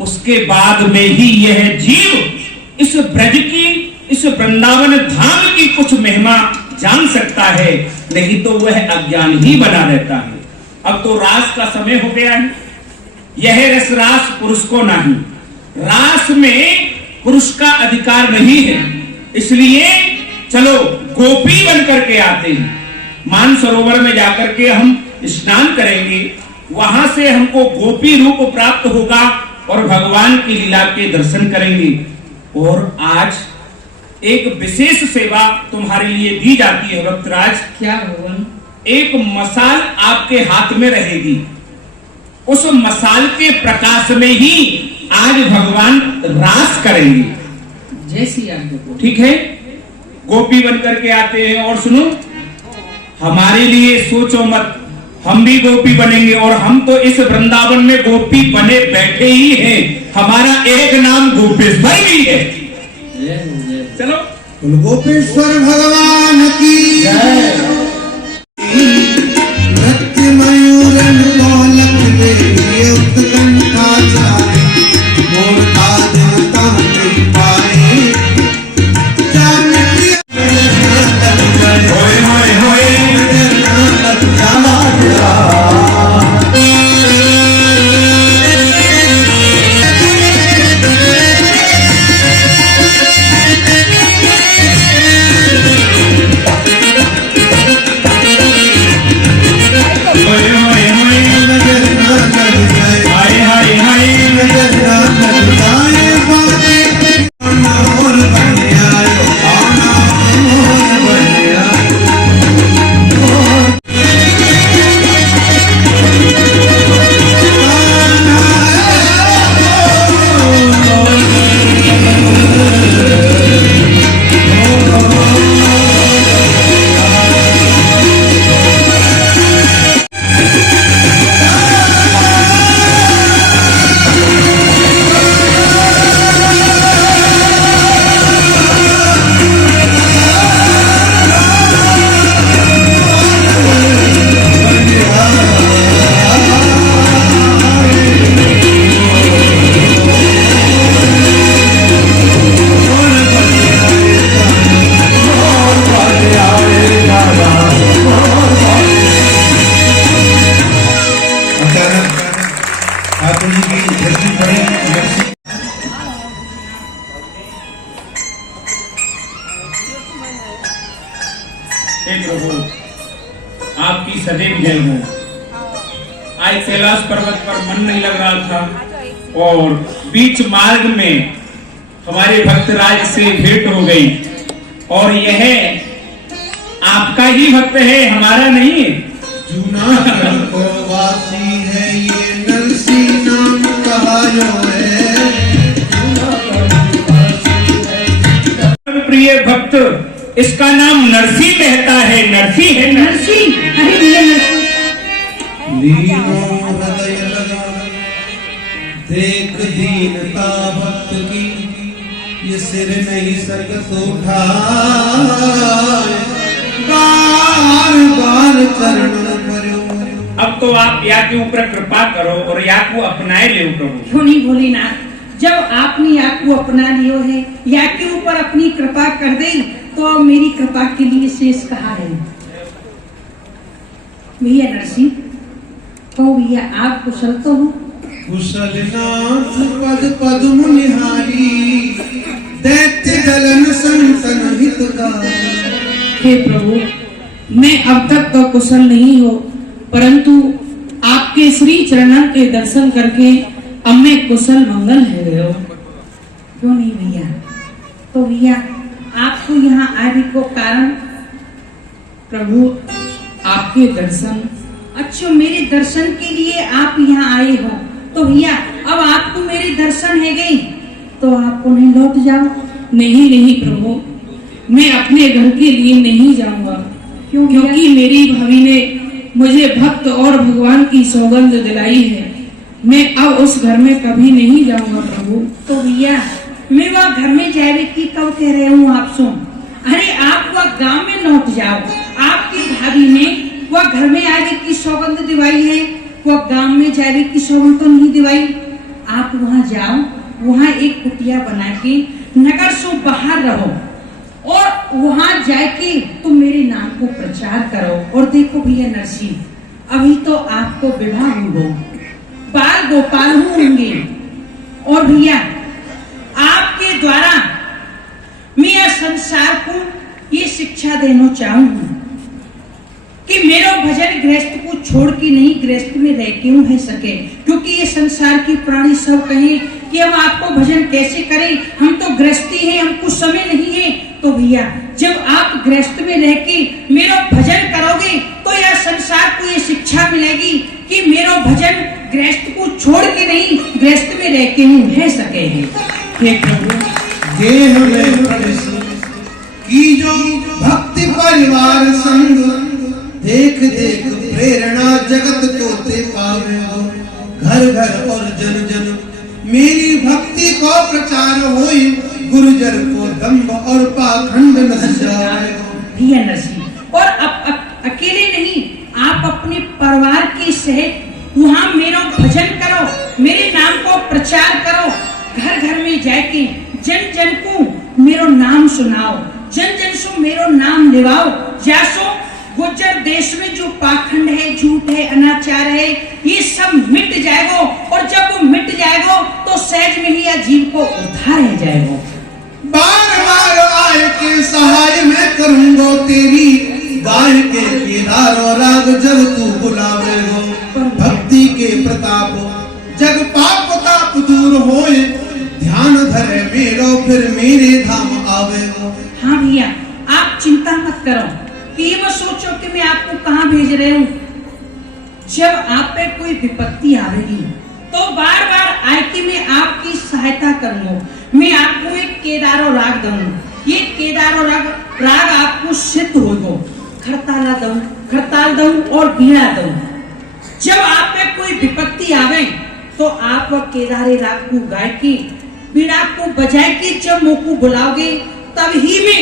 उसके बाद में ही यह जीव इस ब्रज की, इस वृंदावन धाम की कुछ महिमा जान सकता है, नहीं तो वह अज्ञान ही बना रहता है। अब तो रास का समय हो गया है, यह रस रास पुरुष को नहीं, रास में पुरुष का अधिकार नहीं है। इसलिए चलो गोपी बन करके आते हैं, मानसरोवर में जाकर के हम स्नान करेंगे, वहां से हमको गोपी रूप प्राप्त होगा और भगवान की लीला के दर्शन करेंगे। और आज एक विशेष सेवा तुम्हारे लिए दी जाती है भक्तराज। क्या भगवान? एक मसाल आपके हाथ में रहेगी, उस मसाल के प्रकाश में ही आज भगवान रास करेंगे। जैसी आज्ञा। ठीक है, गोपी बन करके आते हैं। और सुनो, हमारे लिए सोचो मत, हम भी गोपी बनेंगे, और हम तो इस वृंदावन में गोपी बने बैठे ही हैं। हमारा एक नाम गोपेश्वर भी है। चलो गोपेश्वर भगवान की नृत्य मयूरन लोलक देवी उत्कंठा जाए, मोरता जनता नहीं पाए। होए होए होए आपकी सदैव जय हो। आज कैलाश पर्वत पर मन नहीं लग रहा था और बीच मार्ग में हमारे भक्तराज से भेंट हो गई, और यह आपका ही भक्त है, हमारा नहीं है। जूनागढ़ वासी है ये नरसी नाम कहायो है। प्रिय भक्त इसका नाम नरसी कहता है, नरसी है नरसी। नरसी, अरे ये नरसी, लीनो हृदय लगा देख दीनता भक्त की, ये सिर नहीं सकत उठाए, बार बार चरण परो। अब तो आप या के ऊपर कृपा करो और या को अपनाए ले प्रभु। क्यों नहीं भोलेनाथ, जब आपने या को अपना लियो है, या के ऊपर अपनी कृपा कर दे, तो अब मेरी कृपा के लिए शेष कहाँ है? भैया नरसिंह, कहो भैया आप कुशल तो हो? कुशल नाथ पद पद्म निहारी, दैत्य दलन संतन हितकारी। हे प्रभु, मैं अब तक तो कुशल नहीं हो, परंतु आपके श्री चरणों के दर्शन करके अब मैं कुशल मंगल है गयो। क्यों नहीं भैया? तो भैया आपको यहाँ आने को कारण? प्रभु आपके दर्शन। अच्छा, मेरे दर्शन के लिए आप यहाँ आए हो, तो भैया अब आपको मेरे दर्शन है गए, तो आप उन्हें लौट जाओ। नहीं नहीं प्रभु, मैं अपने घर के लिए नहीं जाऊंगा, क्यों भैया? क्योंकि मेरी भाभी ने मुझे भक्त और भगवान की सौगंध दिलाई है। मैं अब उस घर में कभी नहीं जाऊंगा प्रभु। तो भैया मैं वह घर में जावे की कब कह रहे हूँ आप सुन? अरे आप वह गांव में लौट जाओ, आपकी भाभी ने वह घर में आवे की सौगंध दिवाई है, वह गांव में जावे की सौगंध तो नहीं दिवाई। आप वहाँ जाओ, वहाँ एक कुटिया बना के नगर से बाहर रहो, और वहाँ जाके तुम मेरे नाम को प्रचार करो। और देखो भैया नरसिंह, अभी तो आपको विवाह हो, बाल गोपाल होंगे, और भैया आपके द्वारा मैं यह संसार को ये शिक्षा देना चाहूंगी कि मेरा भजन गृहस्थ को छोड़ के नहीं, गृहस्थ में रह के है सके, क्योंकि ये संसार की प्राणी सब कहें कि हम आपको भजन कैसे करें, हम तो गृहस्थी हैं, हमको समय नहीं है। तो भैया जब आप गृहस्थ में रह के मेरा भजन करोगे, तो यह संसार को ये शिक्षा मिलेगी कि मेरा भजन गृहस्थ को छोड़ के नहीं, गृहस्थ में रह के है सके है। हे प्रभु, देह में प्रवेश की जो भक्ति परिवार संग, देख देख प्रेरणा जगत तोते पावे हो। घर घर और जन जन मेरी भक्ति को प्रचार होई, गुरुजर को दंभ और पाखंड न जाए। भैया नरसिंह, और अब अकेले नहीं, आप अपने परिवार के सहित वहाँ मेरा भजन करो, मेरे नाम को प्रचार करो, घर घर में जाके जन जन को मेरा नाम सुनाओ, जन जन से मेरा नाम लिवाओ। जासो गुर्जर देश में जो पाखंड है, झूठ है, अनाचार है, ये सब मिट जाएगा, और जब वो मिट जाएगा तो सहज में ही जीव को उद्धार हो जाएगा। बार बार आए के सहाय मैं करूंगा तेरी, गाय के केदार और राग जब तू बुलावे हो। भक्ति के प्रताप जग पाप ताप दूर होए, ध्यान धरे मेरो फिर मेरे धाम आवे हो। हाँ भैया, आप चिंता मत करो कि ये मत सोचो कि मैं आपको कहाँ भेज रहे हूँ। जब आप पे कोई विपत्ति आवेगी तो बार बार आके मैं आपकी सहायता करूंगा। मैं आपको एक केदारो राग दूंगा, ये केदारो राग आपको सिद्ध होगा। खरताला दूं, खरताल दूं और बीड़ा दूं। जब आप पे कोई विपत्ति आवे तो आप वह केदारे राग को गाय के, बीड़ा को बजाए के जब मुँह को बुलाओगे, तब ही में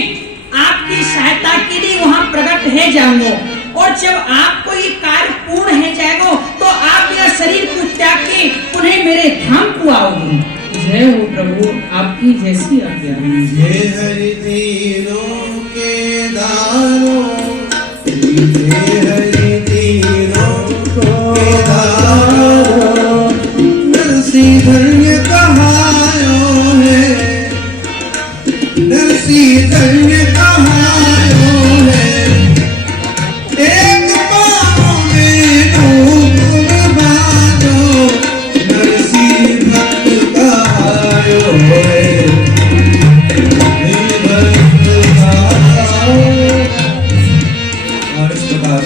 आपकी सहायता के लिए वहां प्रकट है जाऊंगा। और जब आपको ये कार्य पूर्ण है जाएगा तो आप यह शरीर को त्याग के पुनः मेरे धाम को आओगे। जय हो प्रभु, आपकी जैसी आज्ञा। जय हरि तीनों के दारों, जय हरि तीनों के दारों, नरसिंह धन्य कहायो है, नरसिंह धन्य कहायो है। एक पाँव में धूप बांधो, नरसिंह भक्त कहायो है, भक्त कहायो। और इस प्रकार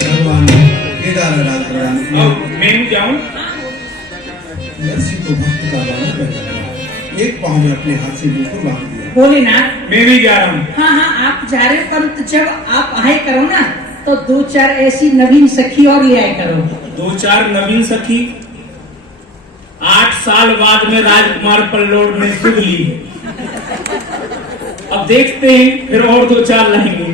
भगवान केदार राग प्रदान किया। मैं जाऊं? नरसिंह को भक्त का बांधा, एक पाँव में अपने हाथ से मुकुट बांध दिया। बोले ना। मैं भी जा रहा हूँ। हाँ हाँ आप जा रहे हो, परंतु जब आप आए करो ना तो 2-4 ऐसी नवीन सखी और ले आए करो। 2-4 नवीन सखी। 8 साल बाद में राजकुमार पल्लोड ने सुध ली। अब देखते हैं फिर और 2-4 लाएंगे।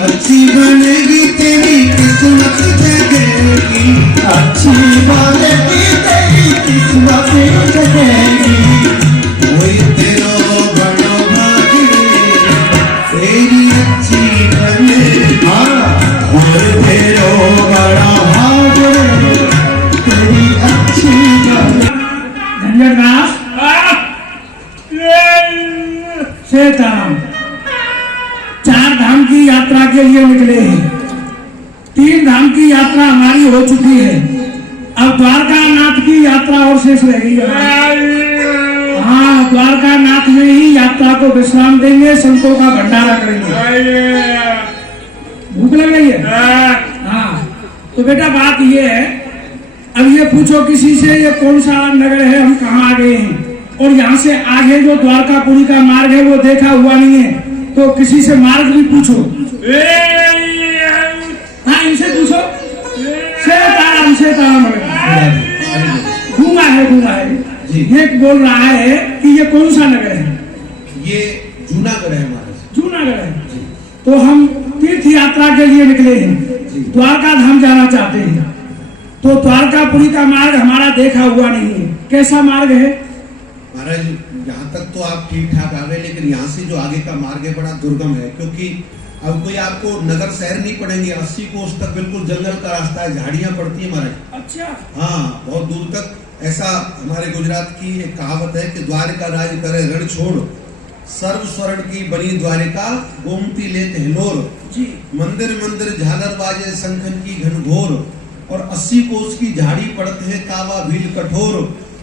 अच्छी बनेगी तेरी किस्मत जगेगी, अच्छी बनेगी तेरी किस्मत जगेगी, वही तेरा बड़ा भाग्य तेरी अच्छी बने, वही तेरा बड़ा भाग्य तेरी अच्छी बने। धन्यवाद सीताराम 4 धाम की यात्रा के लिए निकले हैं। 3 धाम की यात्रा हमारी हो चुकी है, अब द्वारका नाथ की यात्रा और शेष रह गई है। हाँ द्वारका नाथ में ही यात्रा को विश्राम देंगे, संतों का भंडारा करेंगे। भूख लग रही है? हाँ तो बेटा बात ये है, अब ये पूछो किसी से ये कौन सा नगर है, हम कहाँ आ गए हैं, और यहाँ से आगे जो द्वारकापुरी का मार्ग है वो देखा हुआ नहीं है, तो किसी से मार्ग भी पूछो। हाँ इनसे पूछो। सीताराम घूमा है। ये बोल रहा है कि ये कौन सा नगर है? ये जूनागढ़ है महाराज। जूनागढ़ है। तो हम तीर्थ यात्रा के लिए निकले हैं, द्वारका धाम जाना चाहते हैं, तो द्वारकापुरी का मार्ग हमारा देखा हुआ नहीं है, कैसा मार्ग है? महाराज यहाँ तक तो आप ठीक ठाक आ गए, लेकिन यहाँ से जो आगे का मार्ग है बड़ा दुर्गम है, क्योंकि अब कोई आपको नगर शहर नहीं पड़ेंगे। 80 कोस तक बिल्कुल जंगल का रास्ता है, झाड़ियां पड़ती है महाराज। अच्छा हाँ बहुत दूर तक। ऐसा हमारे गुजरात की एक कहावत है कि द्वारका राज करे रण छोड़, सर्व स्वर्ण की बनी द्वारिका, गोमती लेत हिलोर, जी मंदिर मंदिर झालर बाजे शंखन की घनघोर, और 80 कोस की झाड़ी पड़ते हैं कावा भील कठोर,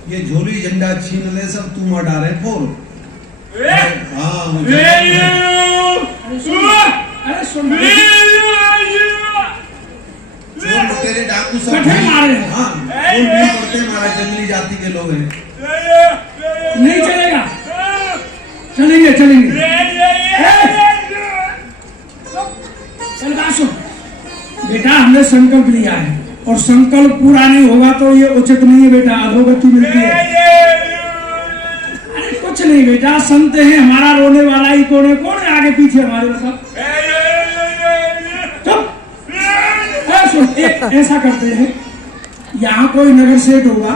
ये झोली झंडा छीन ले सब तू मार डाले फोर। हाँ अरे सुन चोर लुटेरे डाकू सब कठे मारे। हाँ फूल भी पड़ते हैं महाराज, जंगली जाति के लोग हैं। नहीं चलेगा, चलेंगे चल बात सुन बेटा, हमने संकल्प लिया है और संकल्प पूरा नहीं होगा तो ये उचित नहीं है बेटा, अधोगति मिलती है। अरे कुछ नहीं बेटा, संत है, हमारा रोने वाला ही कौन है आगे पीछे हमारे मतलब। ऐसा करते हैं, यहाँ कोई नगर सेठ होगा,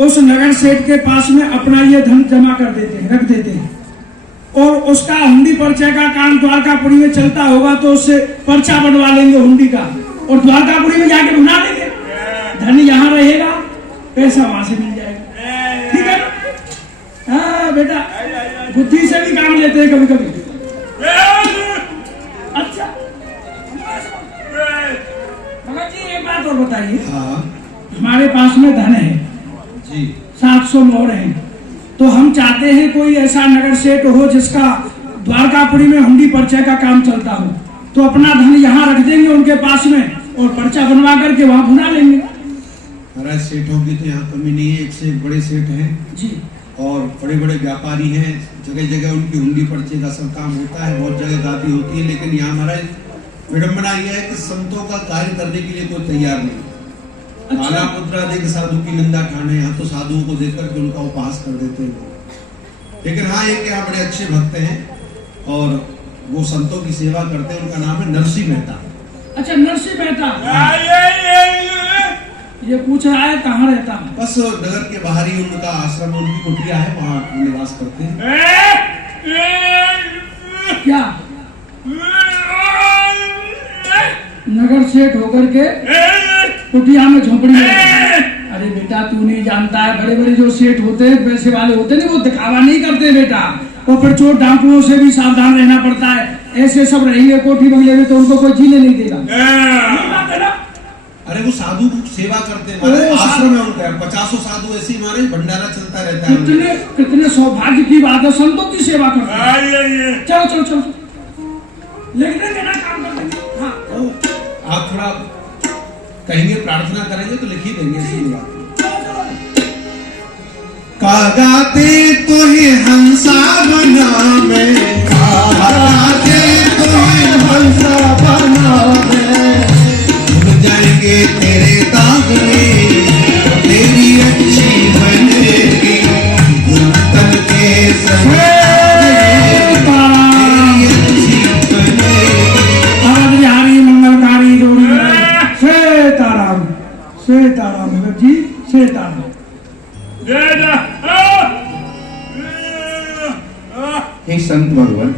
उस नगर सेठ के पास में अपना ये धन जमा कर देते हैं, रख देते हैं, और उसका हुंडी पर्चे का काम द्वारकापुरी में चलता होगा तो उससे पर्चा बनवा लेंगे हुंडी का, और द्वारकापुरी में जाके बना लेंगे। धन यहाँ रहेगा, पैसा वहां से मिल जाएगा। ठीक है ना? हाँ बेटा, बुद्धि से भी काम लेते हैं कभी कभी। अच्छा भगत जी एक बात और बताइए। हाँ हमारे पास में धन है जी, 700 मोहर हैं, तो हम चाहते हैं कोई ऐसा नगर सेठ हो जिसका द्वारकापुरी में हुंडी पर्चा का काम चलता हो, तो अपना धन यहाँ रख देंगे उनके पास में और पर्चा बनवा करके वहाँ भुना लेंगे। महाराज सेठों की तो यहाँ कमी नहीं है, एक से एक बड़े सेठ हैं जी, और बड़े बड़े व्यापारी हैं, जगह जगह उनकी हुंडी पर्चे का सब काम होता है, बहुत जगह गादी होती है। लेकिन यहाँ महाराज विडम्बना यह है कि संतों का कार्य करने के लिए कोई तैयार नहीं। काला मुद्रा देख साधु की निंदा ठाने, यहाँ तो साधुओं को देख करके उनका उपहास कर देते हैं। लेकिन हाँ एक यहाँ बड़े अच्छे भक्त हैं और वो संतों की सेवा करते हैं, उनका नाम है नरसिंह मेहता। अच्छा नरसिंह मेहता, ये पूछ रहा है कहाँ रहता है? बस नगर के बाहर ही उनका आश्रम, उनकी कुटिया है, वहाँ निवास करते हैं। क्या नगर सेठ होकर के कुटिया में झोपड़ी में? अरे बेटा तू नहीं जानता है, बड़े बड़े जो सेठ होते हैं, पैसे वाले होते हैं, वो दिखावा नहीं करते बेटा, और फिर चोर डाकुओं से भी सावधान रहना पड़ता है। ऐसे सब रहेंगे कोठी बंगले में तो उनको कोई जीने नहीं देगा। ये बात है ना? अरे वो साधु सेवा करते हैं, आश्रम है उनका, 50 साधु ऐसे हमारे भंडारा चलता रहता है। कितने सौभाग्य की बात है, संतों की सेवा करते हैं। चलो लिखने देना काम कर देंगे। हाँ आप थोड़ा कहेंगे प्रार्थना करेंगे तो लिख ही देंगे, ऐसी बात। कागाते तुहे हंसा बना मैं कागाते तुहे हंसा बना मैं भूल जाएंगे तेरे दाग में तेरी अच्छी बनेगी तन के संग तेरी अच्छी बनेगी। अवध बिहारी मंगलकारी जोड़ी सीताराम सीताराम भगत जी सीताराम। हे संत भगवान,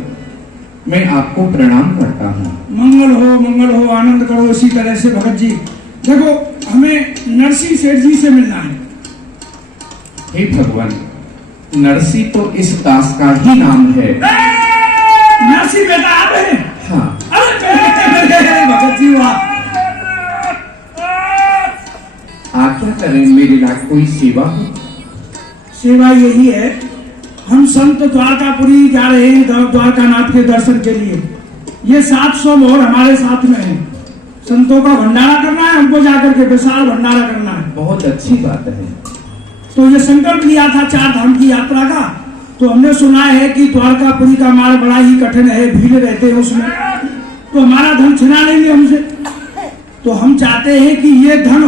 मैं आपको प्रणाम करता हूँ। मंगल हो आनंद करो इसी तरह से भगत जी। देखो हमें नरसिंह सेठ जी से मिलना है। हे भगवान, नरसी तो इस दास का ही नाम है। नरसिंह बेटा आप हैं? हाँ। अरे भगत जी वाह। आज्ञा करें, मेरे लायक कोई सेवा हो। सेवा यही है, हम संत द्वारकापुरी जा रहे हैं द्वारकानाथ के दर्शन के लिए। ये 700 मोहर हमारे साथ में है। संतों का भंडारा करना है हमको, जाकर के विशाल भंडारा करना है। बहुत अच्छी बात है। तो ये संकल्प लिया था 4 धाम की यात्रा का। तो हमने सुना है कि द्वारकापुरी का मार्ग बड़ा ही कठिन है, भीड़ रहते हैं उसमें, तो हमारा धन छिना लेंगे हमसे। तो हम चाहते हैं कि ये धन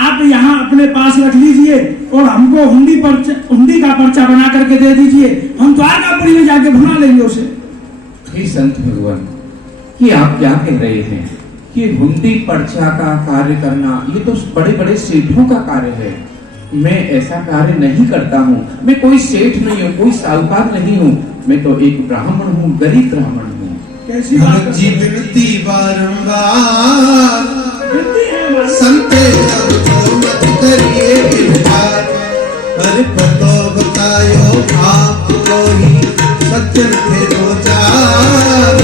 आप यहाँ अपने पास रख लीजिए और हमको हुंडी का पर्चा बना करके दे दीजिए। हम द्वारकापुरी में जाके भुना लेंगे उसे। हे संत भगवान, ये आप क्या कह रहे हैं? ये हुंडी पर्चा का कार्य करना ये तो बड़े बड़े सेठों का कार्य है। मैं ऐसा कार्य नहीं करता हूँ। मैं कोई सेठ नहीं हूँ, कोई साहूकार नहीं हूँ। मैं तो एक ब्राह्मण हूँ, गरीब ब्राह्मण हूँ। कैसी बात भगत जी विनती बारंबार संते अब तो मत करिए इनकार। अरे पतो बतायो आपको ही सज्जन थे 2 4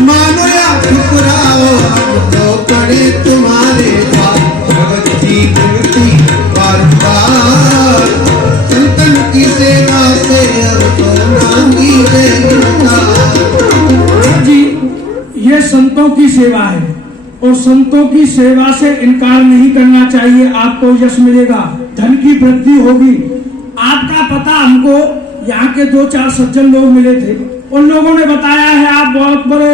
मानो या ठुकराओ हम तो पड़े तुम्हारे पास। भगत जी विनती बारंबार संतन की सेवा से अब तो मांगी जी। ये संतों की सेवा है और संतों की सेवा से इनकार नहीं करना चाहिए। आपको यश मिलेगा, धन की वृद्धि होगी। आपका पता हमको यहाँ के 2-4 सज्जन लोग मिले थे। उन लोगों ने बताया है आप बहुत बड़े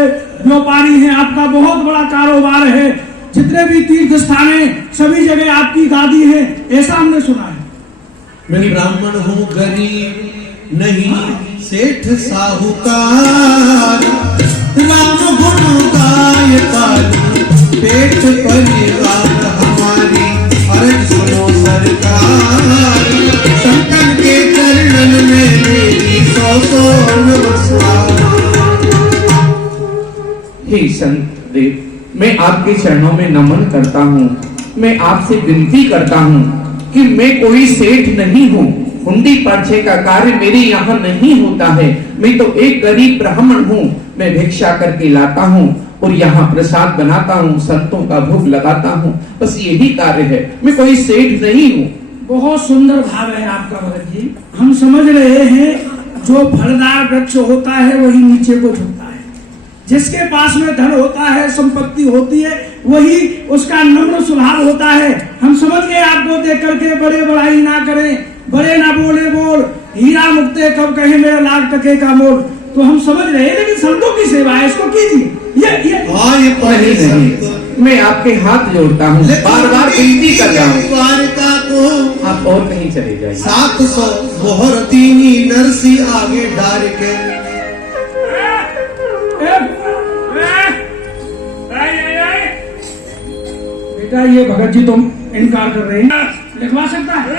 व्यापारी हैं, आपका बहुत बड़ा कारोबार है, जितने भी तीर्थ स्थान है सभी जगह आपकी गादी है, ऐसा हमने सुना है। मैं ब्राह्मण हूँ, गरीब नहीं सेठ साहूकार। राम गुण गाय काली पेट परिवार हमारी अर्ज सुनो सरकार। संतन के चरणन में मेरी 100 नमस्कार। हे संत देव, मैं आपके चरणों में नमन करता हूँ। मैं आपसे विनती करता हूँ कि मैं कोई सेठ नहीं हूँ। हुंडी पर्चे का कार्य मेरे यहाँ नहीं होता है। मैं तो एक गरीब ब्राह्मण हूँ। मैं भिक्षा करके लाता हूँ और यहाँ प्रसाद बनाता हूँ, संतों का भोग लगाता हूँ, बस यही कार्य है। मैं कोई सेठ नहीं हूँ। बहुत सुंदर भाव है आपका भगत जी। हम समझ रहे हैं जो फलदार वृक्ष होता है वही नीचे को झुकता है। जिसके पास में धन होता है, संपत्ति होती है, वही उसका नम्र स्वभाव होता है। हम समझ गए आपको देख करके। बड़े बड़ाई ना करें, बड़े ना बोले बोल, हीरा मुक्ते कब कहे मेरा लाख टके का मोल। तो हम समझ रहे हैं, लेकिन संतों की सेवा है, इसको कीजिए। ये नहीं, मैं आपके हाथ जोड़ता हूँ, बार बार विनती कर रहा हूँ। द्वारका को आप और कहीं चले जाइए। 700 मोहर दीनी नरसी आगे डार के। बेटा ये भगत जी तुम इनकार कर रहे हैं, लिखवा सकता है?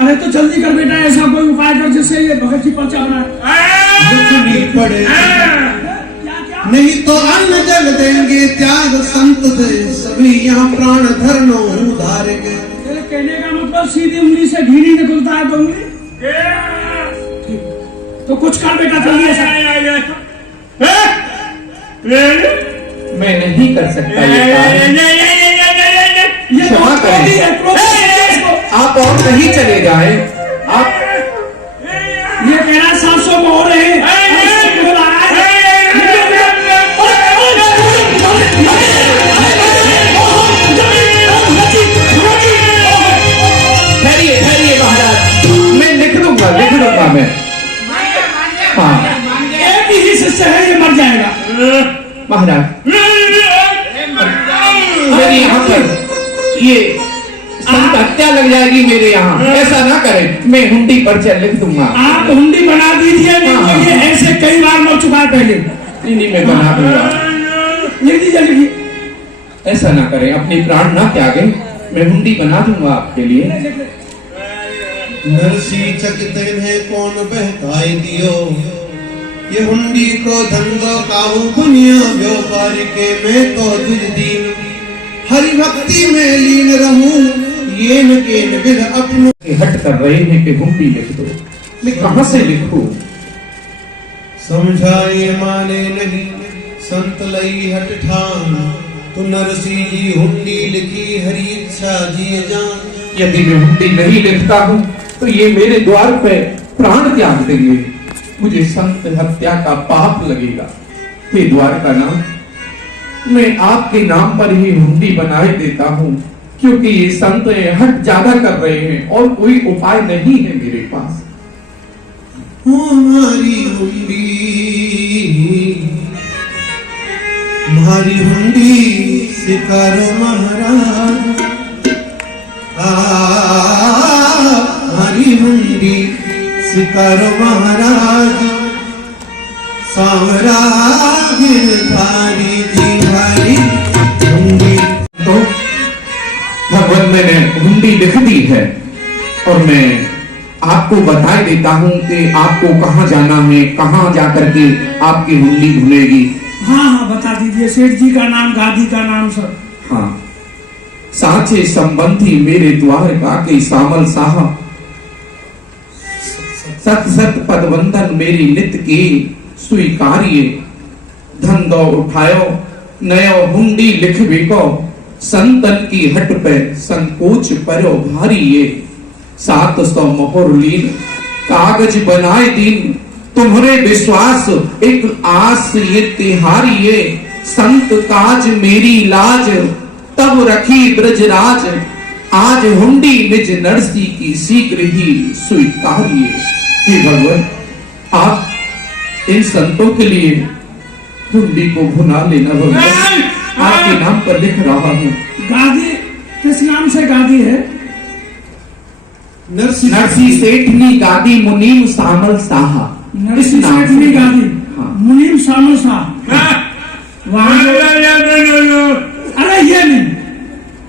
अरे तो जल्दी कर बेटा, ऐसा कोई उपाय कर जिससे ये भगत जी पर्चा बनाए। पड़े नहीं तो अन्न जल देंगे त्याग संत दे सभी यहाँ प्राण धरनो उधार के। कहने का मतलब सीधी उंगली से घी नहीं निकलता है तो उंगली तो कुछ कर बेटा, जल्दी मैं नहीं कर सकता ये क्षमा करें। आप और कहीं चले जाए। आप ये कह रहा 700 मोहर है। ठहरिए महाराज, मैं लिख दूं मैं। हाँ एक ही शिष्य है, ये मर जाएगा। महाराज मेरी यहाँ पर ये संत हत्या लग जाएगी मेरे यहाँ, ऐसा ना करें। मैं हुंडी पर्चा लिख दूंगा। आप हुंडी बना दीजिए, हाँ। ये ऐसे कई बार मर चुका है पहले। नहीं मैं बना दूंगा। लिख दीजिए, लिखिए। ऐसा ना करें, अपनी प्राण ना त्यागे, मैं हुंडी बना दूंगा आपके लिए। नरसी चकित है कौन बहकाए दियो, ये हुंडी को धंधो काहू दुनिया व्यापार के, मैं तो तुझ दीन हरि भक्ति में लीन रहूं, ये न के न विध अपनो। हट कर रहे हैं कि हुंडी लिख दो, मैं कहां से लिखूं? समझाए माने नहीं संत लई हट ठान, तो नरसी जी हुंडी लिखी हरि इच्छा जी जान। यदि मैं हुंडी नहीं लिखता हूं तो ये मेरे द्वार पे प्राण त्याग देंगे, मुझे संत हत्या का पाप लगेगा। हे द्वार का नाम, मैं आपके नाम पर ही हुंडी बनाए देता हूं, क्योंकि ये संत हट ज्यादा कर रहे हैं और कोई उपाय नहीं है मेरे पास। हमारी हुंडी, हमारी हुंडी सिकारो महाराज, हमारी हुंडी सिकारो महाराज, सांवरा गिरधारी जी हमारी हुंडी। तो भगवान मैंने हुंडी लिख दी है और मैं आपको बता देता हूं कि आपको कहां जाना है, कहां जाकर के आपकी हुंडी धुलेगी। हाँ हाँ बता दीजिए, सेठ जी का नाम, गादी का नाम सब। हाँ, साचे संबंधी मेरे द्वार का के सामल साहब, सत सत पदवंदन मेरी नित के स्वीकारिये, धन दो उठायो नयो हुंडी लिख बेको, संतन की हट पे संकोच परो भारी ये, 700 मोहर लीन कागज बनाए दीन, तुम्हारे विश्वास एक आस ये तिहारी ये, संत काज मेरी लाज तब रखी ब्रजराज, आज हुंडी निज नरसी की शीघ्र ही स्वीकारिये। हे भगवान, आप इन संतों के लिए हुंडी को भुना लेना भगवान, आपके नाम पर लिख रहा हूँ। गादी किस नाम से गादी है? नरसी सेठनी गादी मुनीम सामल साहा। नरसी सेठनी गादी, हाँ। मुनीम सामल साहा। वहां अरे ये नहीं,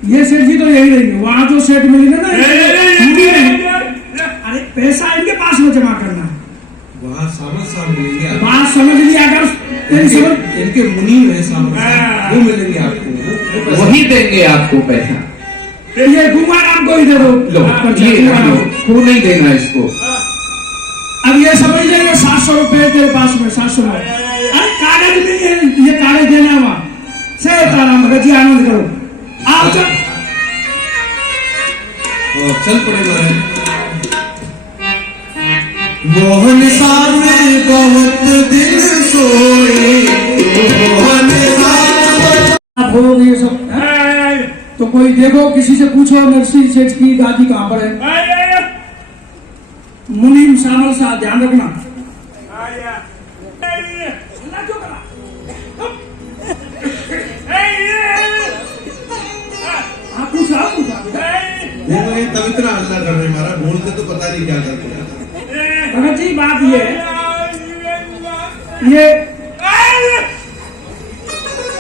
ये सेठ जी तो यही रहेंगे, वहां जो सेठ मिलेंगे ना मुनी रहेंगे। अरे पैसा इनके पास में जमा करना, वहाँ सामल साहब मिलेंगे आपको। बात समझ लिया अगर इनके मुनीम है सामल साहब, वो मिलेंगे आपको, वही देंगे आपको पैसा। ये गुंगा राम को ही दे दो। लो ये खो नहीं देना इसको। अब ये समझ जाएंगे 700 रुपए तेरे पास में, 700 रुपए। अरे कागज नहीं है, ये कागज देना है वहां से। ताराम भगत जी आनंद करो, आओ चल। चल पड़े महाराज। मोहन सामे बहुत दिन सोए, मोहन सामे। आप हो ये सब तो कोई देखो, किसी से पूछो नरसी सेठ की गादी कहाँ पर है। मुनीम सामल साहब, ध्यान रखना। आप पूछा तब इतना हल्ला कर रहे हमारा, बोलते तो पता नहीं क्या करते हैं। भगत जी बात ये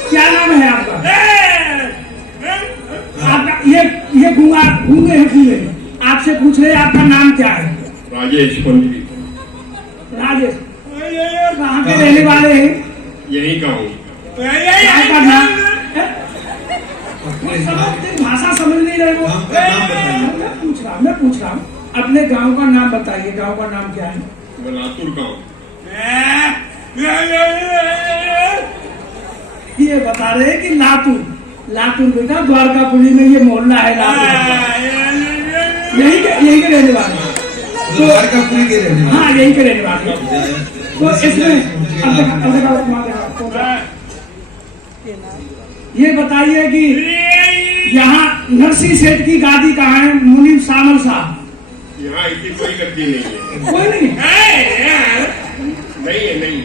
क्या नाम है आपका? आपका ये गूंगे हैं गूंगे, आपसे पूछ रहे आपका नाम क्या है? राजेश पंडित। राजेश, कहाँ के रहने वाले हैं? यही कहूँ। आपका नाम? भाषा समझ नहीं रहे वो। मैं पूछ रहा हूँ अपने गांव का नाम बताइए। गांव का नाम क्या है? लातूर गाँव। ये बता रहे हैं कि लातूर। लातूर बेटा द्वारकापुरी में ये मोहल्ला है लातूर। यही के रहने वाले। तो द्वारकापुरी के रहने वाले। हाँ यही के रहने वाले। तो इसमें ये बताइए कि यहाँ नरसी सेठ की गादी कहाँ है? मुनीम सामल साहब। यहाँ ऐसी कोई गद्दी नहीं है। कोई नहीं नहीं है, नहीं।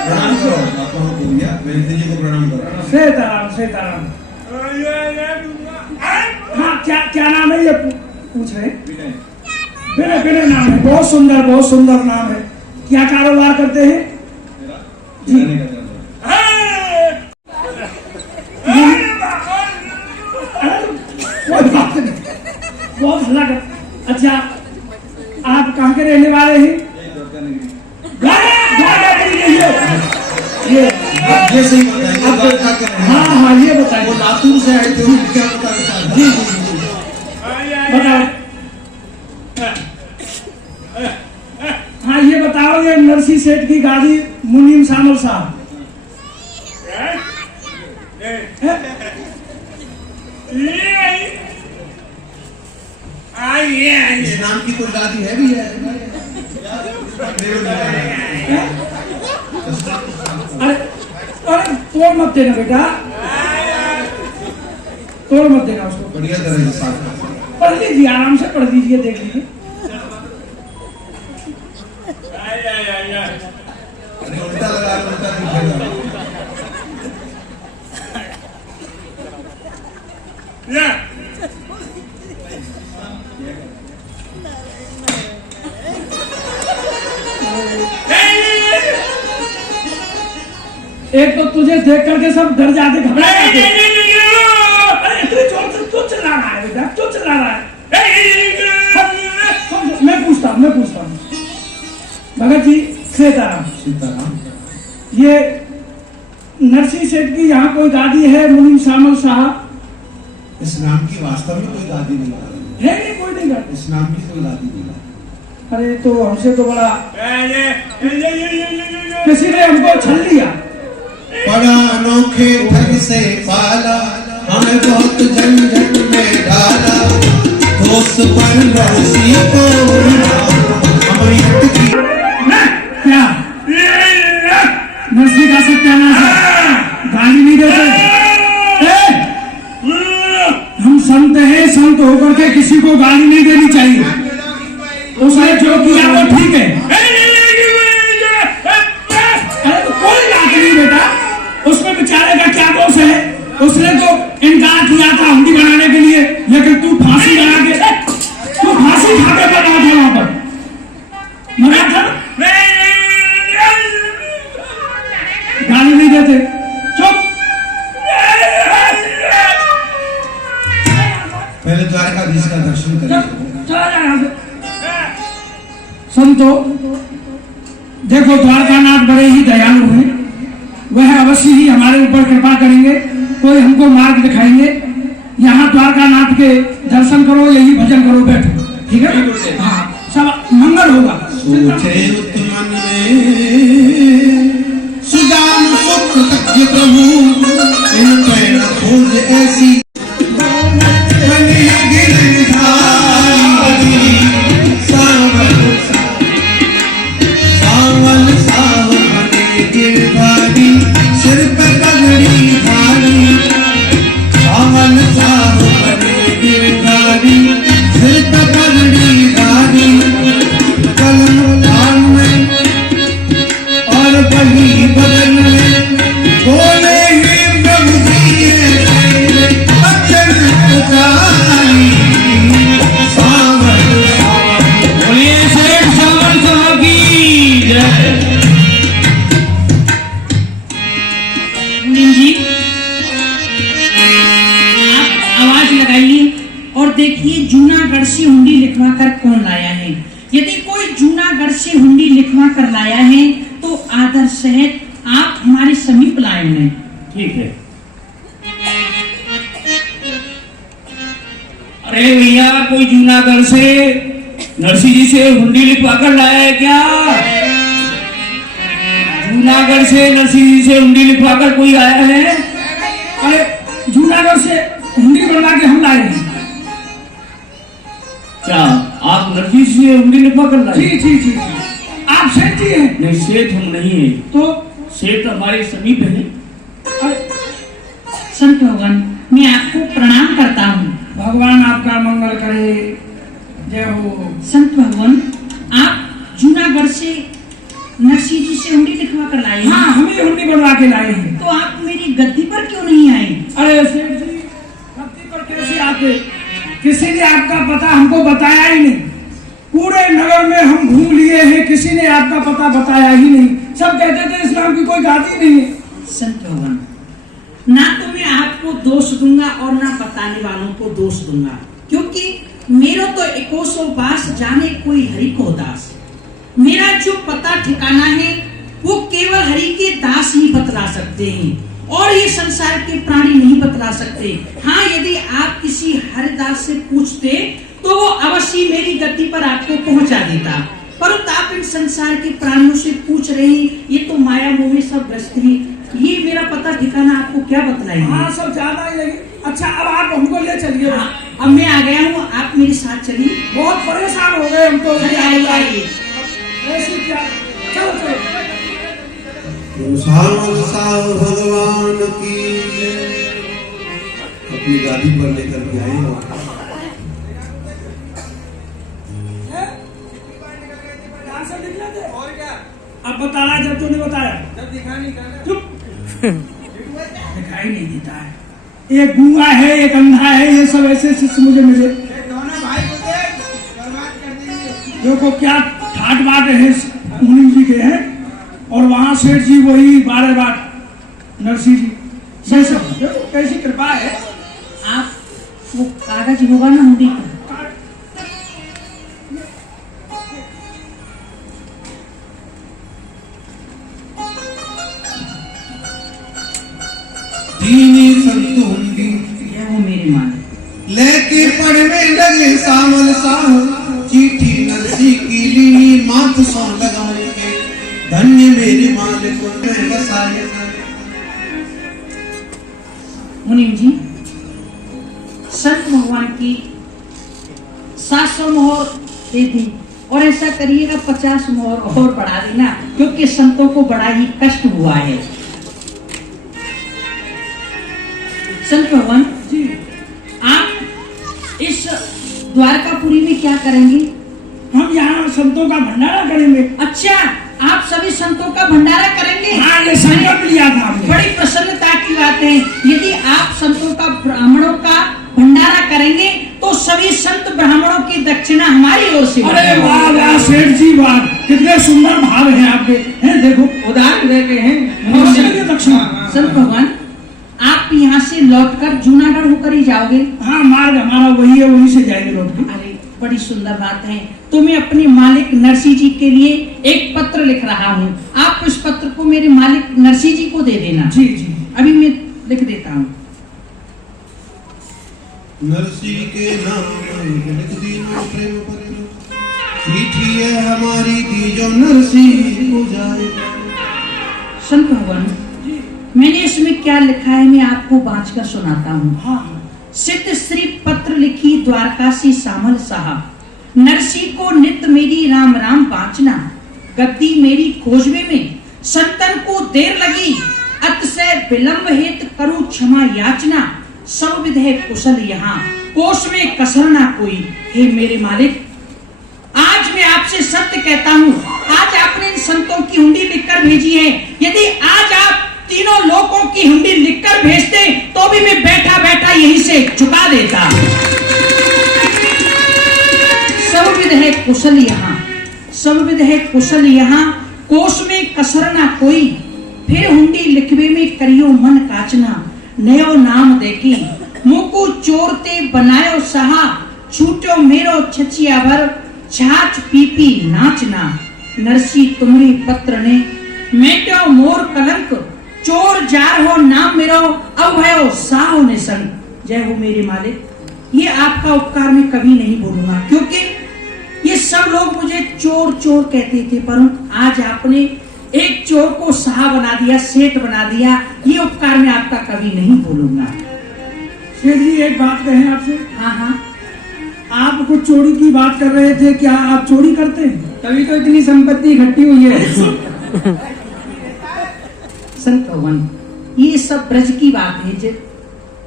प्रणाम करो आपको हम बोल दिया मैं जी को प्रणाम कर रहा हूँ। सीताराम हाँ क्या नाम है ये पूछ रहे विनय नाम है। बहुत सुंदर नाम है। क्या कारोबार करते हैं जी? कोई बात नहीं, बहुत भला कर। अच्छा आप कहाँ के रहने वाले हैं? ये सही बताइए आप क्या कर रहे हैं? हाँ ये बताइए। वो लातूर से आए थे उनको क्या पता है? जी बताओ। हाँ ये बताओ ये नरसी सेठ की गाड़ी मुनीम सामल साहब इस नाम की कोई गादी है भी है? अरे तोड़ मत देना बेटा, तोड़ मत देना उसको। बढ़िया तरह से साफ पढ़ लीजिए, आराम से पढ़ लीजिए, देख लीजिए। उल्टा लगा उल्टा दिखेगा। एक तो तुझे देख करके सब डर जाते, घबरा जाते। अरे इतनी जोर से क्यों चिल्ला रहा है बेटा, क्यों चिल्ला रहा है? मैं पूछता हूँ भगत जी। सीताराम ये नरसिंह सेठ की यहाँ कोई गादी है मुनीम सामल साहब? इस नाम की वास्तव में कोई गादी नहीं है। नहीं कोई नहीं गादी। इस नाम की कोई गादी नहीं है। अरे तो हमसे तो बड़ा किसी ने हमको छल लिया। बड़ा अनोखे ठग से पाला, हमें बहुत झंझट में डाला। दोस्त पर नरसी को हमें अटकी। क्या नरसी का सत्यानाश है? गाली नहीं देते। हम संत हैं, संत होकर के किसी को गाली नहीं देनी चाहिए। उसने जो किया वो ठीक है। अरे तो कोई बात नहीं बेटा, उसमें बेचारे का क्या दोष है? उसने तो इनकार किया था हुंडी बनाने के लिए, लेकिन तू फांसी खा के बना था वहां पर, मरा था। गाली नहीं देते, चुप। पहले द्वारकाधीश का दर्शन करें। चला जा यहाँ से। संतो देखो, द्वारकानाथ बड़े ही दयालु हैं। वह अवश्य ही हमारे ऊपर कृपा करेंगे, कोई हमको मार्ग दिखाएंगे। यहाँ द्वारकानाथ के दर्शन करो, यही भजन करो, बैठो, ठीक है? हाँ, सब मंगल होगा। सोचे मन में सुजान सुख तज्ञ प्रभु, इन पैर खोज ऐसी बनी गिरधारी। सावल साव बने गिरधारी, सिर पे पगड़ी धारी। सावल साव बने गिरधारी, सिर पे पगड़ी धारी। कलम कान में और बही बदन में, बोले ही प्रभु जी अक्षर पुकारी। सावन बोलिए सेठ सावन साहब की जय। मुनीम जी, आप आवाज लगाइए और देखिए जूनागढ़ से हुंडी लिखवा कर कौन लाया है। यदि कोई जूनागढ़ से हुंडी लिखवा कर लाया है तो आदर सहित आप हमारे समीप लाए हैं। ठीक है। अरे भैया, कोई जूनागढ़ से नरसिंह जी से हुंडी लिखवा कर लाया है क्या? जूनागढ़ से नरसिंह जी से हुंडी लिखवा कर कोई आया है? अरे जूनागढ़ से हुंडी बनवा के हम लाए हैं। क्या आप नरसिंह जी से हुंडी लिखवा कर लाए? जी। आप सेठ जी हैं? नहीं, सेठ हम नहीं है। तो सेठ हमारे समीप है। अरे संत भगवान, मैं आपको प्रणाम करता हूँ। भगवान आपका मंगल करे। जय हो। संत भगवान, आप जूनागढ़ से नरसिंह जी से हुंडी लिखवा कर लाए हैं। हाँ, हमें हुंडी बनवा के लाए हैं। तो आप मेरी गद्दी पर क्यों नहीं आए? अरे सेठ जी, गद्दी पर कैसे आते? किसी ने आपका पता हमको बताया ही नहीं। पूरे नगर में हम घूम लिए हैं, किसी ने आपका पता बताया ही नहीं। सब कहते थे इस्लाम की कोई जाति नहीं है। संत भगवान, ना तो मैं आपको दोष दूंगा और ना बताने वालों को दोष दूंगा, क्योंकि मेरा तो एकोसो बास जाने कोई हरि को दास। मेरा जो पता ठिकाना है वो केवल हरि के दास ही बतला सकते हैं, और ये संसार के प्राणी नहीं बतला सकते। हाँ, यदि आप किसी हरिदास से पूछते तो वो अवश्य मेरी गद्दी पर आपको पहुंचा देता, परंतु आप इन संसार के प्राणियों से पूछ रहे हैं, ये तो माया मोह में सब व्यस्त है। ये मेरा पता ठिकाना आपको क्या बतलाएंगे? हाँ, सब ज्यादा ही लगे। अच्छा, अब आप हमको ले चलिए। हाँ, अब मैं आ गया हूँ, आप मेरे साथ चलिए। बहुत परेशान हो गए हम तो। आइए। ऐसे क्या? चलो चलो। साव भगवान की जय। अपनी गाड़ी पर लेकर के आए हो। अब बताया जब तूने बताया, जब चुप। दिखाई नहीं देता है। एक गूंगा है, एक अंधा है, ये सब ऐसे शिष्य मुझे मिले। देखो क्या ठाट बाट है, मुनि जी के हैं, और वहां सेठ जी वही 12 बाट नरसिंह जी। ये सब देखो कैसी कृपा है। आप वो कागज होगा ना हुंडी का, दीनी संत हुंडी यह वो मेरे मालिक। लेके पढ़ने लगे सावल साहू, चिट्ठी नरसी की लीनी माथ सौ लगाए के, धन्य मेरे मालिक में बसाए। मुनीम जी, संत भगवान की 700 मोहर दे दी, और ऐसा करिएगा 50 मोहर और बढ़ा देना, क्योंकि संतों को बड़ा ही कष्ट हुआ है। संत भगवान जी, आप इस द्वारकापुरी में क्या करेंगे? हम यहाँ संतों का भंडारा करेंगे। अच्छा, आप सभी संतों का भंडारा करेंगे? हाँ, ये संकल्प लिया था हमने। बड़ी प्रसन्नता की बात है। यदि आप संतों का, ब्राह्मणों का भंडारा करेंगे तो सभी संत ब्राह्मणों की दक्षिणा हमारी ओर से। अरे वाह वाह सेठ जी, वाह, कितने सुंदर भाव हैं आपके। हैं, देखो उदार हृदय के हैं। दक्षिणा। संत भगवान, आप यहाँ से लौटकर जूनागढ़ होकर ही जाओगे? हाँ, मार्ग हमारा वही है, वहीं से जाएंगे लौट के। अरे बड़ी सुंदर बात है। तो मैं अपने मालिक नरसिंह जी के लिए एक पत्र लिख रहा हूँ। आप उस पत्र को मेरे मालिक नरसिंह जी को दे देना। जी जी, अभी मैं लिख देता हूँ। नरसी के नाम लिख दीनो प्रेम परिणो, चिट्ठी है हमारी दी जो नरसी को जाए। संत भगवान, मैंने इसमें क्या लिखा है मैं आपको बाँच कर सुनाता हूँ। हाँ। सिद्ध श्री पत्र लिखी द्वारका से सामल साहब, नरसिंह को नित मेरी राम राम बाँचना, गद्दी मेरी खोजबे में संतन को देर लगी, अतिशय विलंब हेत करूं क्षमा याचना, सब विध है कुशल यहाँ, कोष में कसर ना कोई। हे मेरे मालिक, आज मैं आपसे सत्य कहता हूँ, आज आपने इन संतों की हुंडी लिखकर भेजी है। यदि आज आप तीनों लोगों की हुंडी लिखकर भेजते तो भी मैं बैठा बैठा यहीं से चुका देता। सब विध है कुशल यहाँ, सब विध है कुशल यहाँ, कोष में कसर ना कोई, फिर हुंडी लिखवे में करियो मन काचना, नयो नाम देखी मुकु चोरते बनायो सहा, छूटो मेरो छचिया भर, छाछ पीपी नाचना, नरसिंह तुमरी पत्र ने मेटो मोर कलंक, चोर जार हो नाम मेरो, अब भयो साहो ने संग। जय हो मेरे मालिक, ये आपका उपकार मैं कभी नहीं भूलूंगा, क्योंकि ये सब लोग मुझे चोर चोर कहते थे, परंतु आज आपने एक चोर को साहा बना दिया, सेठ बना दिया, ये उपकार मैं आपका कभी नहीं भूलूंगा। सेठ जी, एक बात कहें आपसे। हाँ हाँ। आप कुछ चोरी की बात कर रहे थे, क्या आप चोरी करते हैं? तभी तो इतनी संपत्ति इकट्ठी हुई है। संत भगवान, ये सब ब्रज की बात है।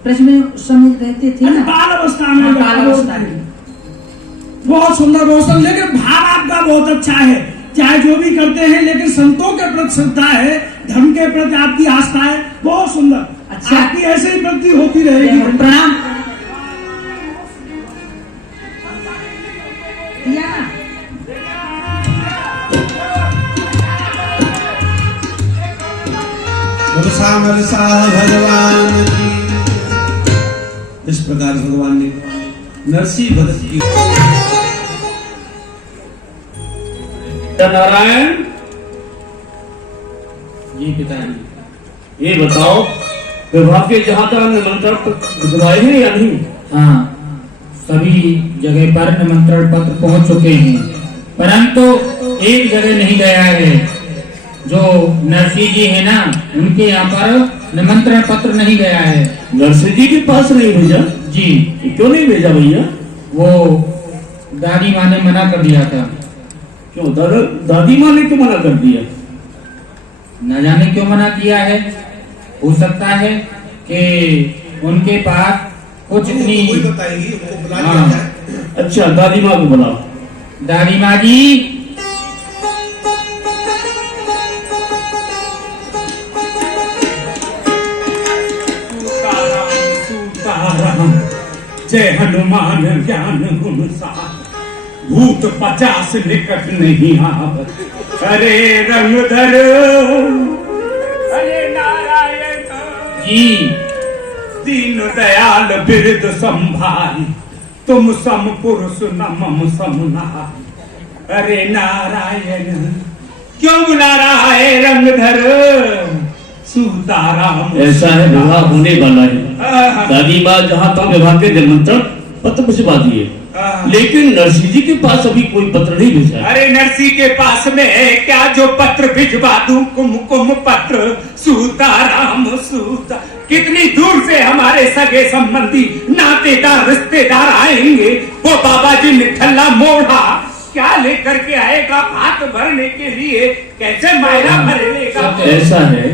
ब्रज में उस समय रहते थे ना, बाल अवस्था में, हाँ, बाल अवस्था में। बहुत सुंदर, बहुत सुंदर। लेकिन भाव आपका बहुत अच्छा है, चाहे जो भी करते हैं, लेकिन संतों के प्रति श्रद्धा है, धर्म के प्रति आपकी आस्था है, बहुत सुंदर। अच्छा। आपकी ऐसे ही प्रगति होती रहेगी। प्रणाम भैया। मनसा भगवान की। इस प्रकार भगवान ने नरसिंह भगत की। नारायण जी पिताजी। ये बताओ, विवाह के जहाँ तक निमंत्रण भिजवाए हैं या नहीं? हाँ, सभी जगह पर निमंत्रण पत्र पहुंच चुके हैं, परंतु एक जगह नहीं गया है। जो नरसिंह जी है ना, उनके यहाँ पर निमंत्रण पत्र नहीं गया है। नरसिंह जी के पास नहीं भेजा? जी। क्यों नहीं भेजा भैया? वो दादी माँ ने मना कर दिया था। क्यों? दादी माँ ने क्यों मना कर दिया? न जाने क्यों मना किया है। हो सकता है कि उनके पास कुछ इतनी। वही बताएंगी, उनको बुला लिया हाँ। जाए। अच्छा, दादी माँ को बुलाओ। दादी माँ जी, जय हनुमान ज्ञान गुण सागर, भूत 50 निकट नहीं आवत। अरे रंगधर, अरे नारायण जी दीन दयाल बिरद संभारी, तुम सम पुरुष न मम सम नारी। अरे नारायण, क्यों बुला रहा है रंगधर? सीताराम। ऐसा है, विवाह होने वाला है। दादी माँ जहाँ तक विवाह के निमंत्रण पत्र भिजवा दिए, लेकिन नरसिंह जी के पास अभी कोई पत्र नहीं भेजा। अरे नरसिंह के पास में है क्या जो पत्र भिजवा दूं? कुमकुम पत्र, सीताराम सूता। कितनी दूर से हमारे सगे संबंधी नातेदार रिश्तेदार आएंगे। वो बाबा जी निठल्ला मोढ़ा क्या लेकर के आएगा हाथ भरने के लिए? कैसे मायरा भरने का? ऐसा है,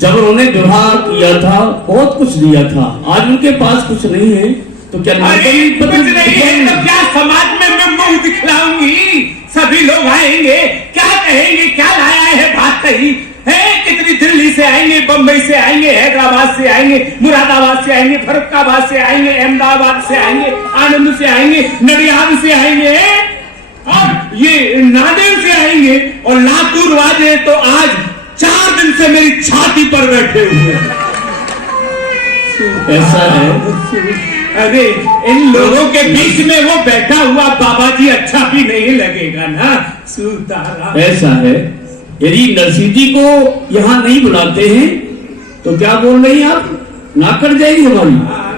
जब उन्होंने विवाह किया था बहुत कुछ दिया था, आज उनके पास कुछ नहीं है, तो क्या कुछ नहीं है तो क्या समाज में मैं मुंह दिखलाऊंगी? सभी लोग आएंगे, क्या कहेंगे? क्या लाया है बात कही है? कितनी दिल्ली से आएंगे, बम्बई से आएंगे, हैदराबाद से आएंगे, मुरादाबाद से आएंगे, फरुखाबाद से आएंगे, अहमदाबाद से आएंगे, आनंद से आएंगे, नडियाद से आएंगे, और ये नादेड़ से आएंगे, और लातूर वाले तो आज 4 दिन से मेरी छाती पर बैठे हुए हैं। ऐसा है। अरे इन लोगों के बीच में वो बैठा हुआ बाबा जी अच्छा भी नहीं लगेगा ना? सीताराम। ऐसा है, यदि नरसिंह जी को यहाँ नहीं बुलाते हैं तो क्या बोल रही हैं आप? ना कट जाएगी हमारी?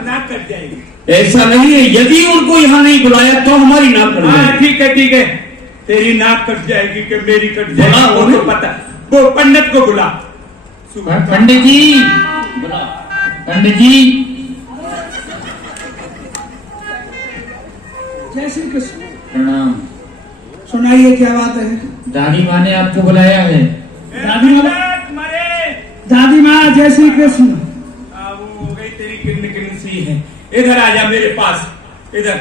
ना कट जाएगी। ऐसा नहीं है, यदि उनको यहाँ नहीं बुलाया तो हमारी नाक कट जाएगी। ठीक है ठीक है, तेरी नाक कट जाएगी कि मेरी कट जाएगी वो तो पता। वो पंडित को बुला। पंडित जी, पंडित जी। जय श्री कृष्ण। प्रणाम। सुनाइए क्या बात है? दादी माँ ने आपको बुलाया है। दादी माँ जय श्री कृष्ण। वो गई तेरी किन सी है। इधर आ जा मेरे पास, इधर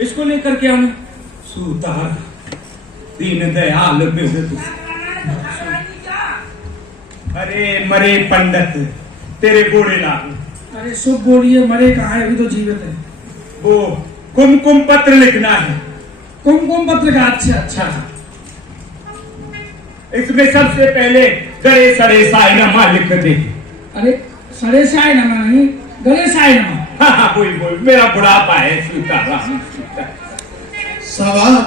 इसको लेकर के आना। सूतार दीन दयाल बिरद। अरे मरे पंडित, तेरे गोड़े लागू। अरे शुभ बोलिए, मरे कहाँ है? अभी तो जीवित है। वो कुमकुम पत्र लिखना है। कुमकुम पत्र का? अच्छा अच्छा। इसमें सबसे पहले गले सरे सायनमा लिख दे। अरे सरे साय नमा नहीं, गले साय नमा। हाँ बोल बोल, मेरा बुढ़ापा है। सीताराम।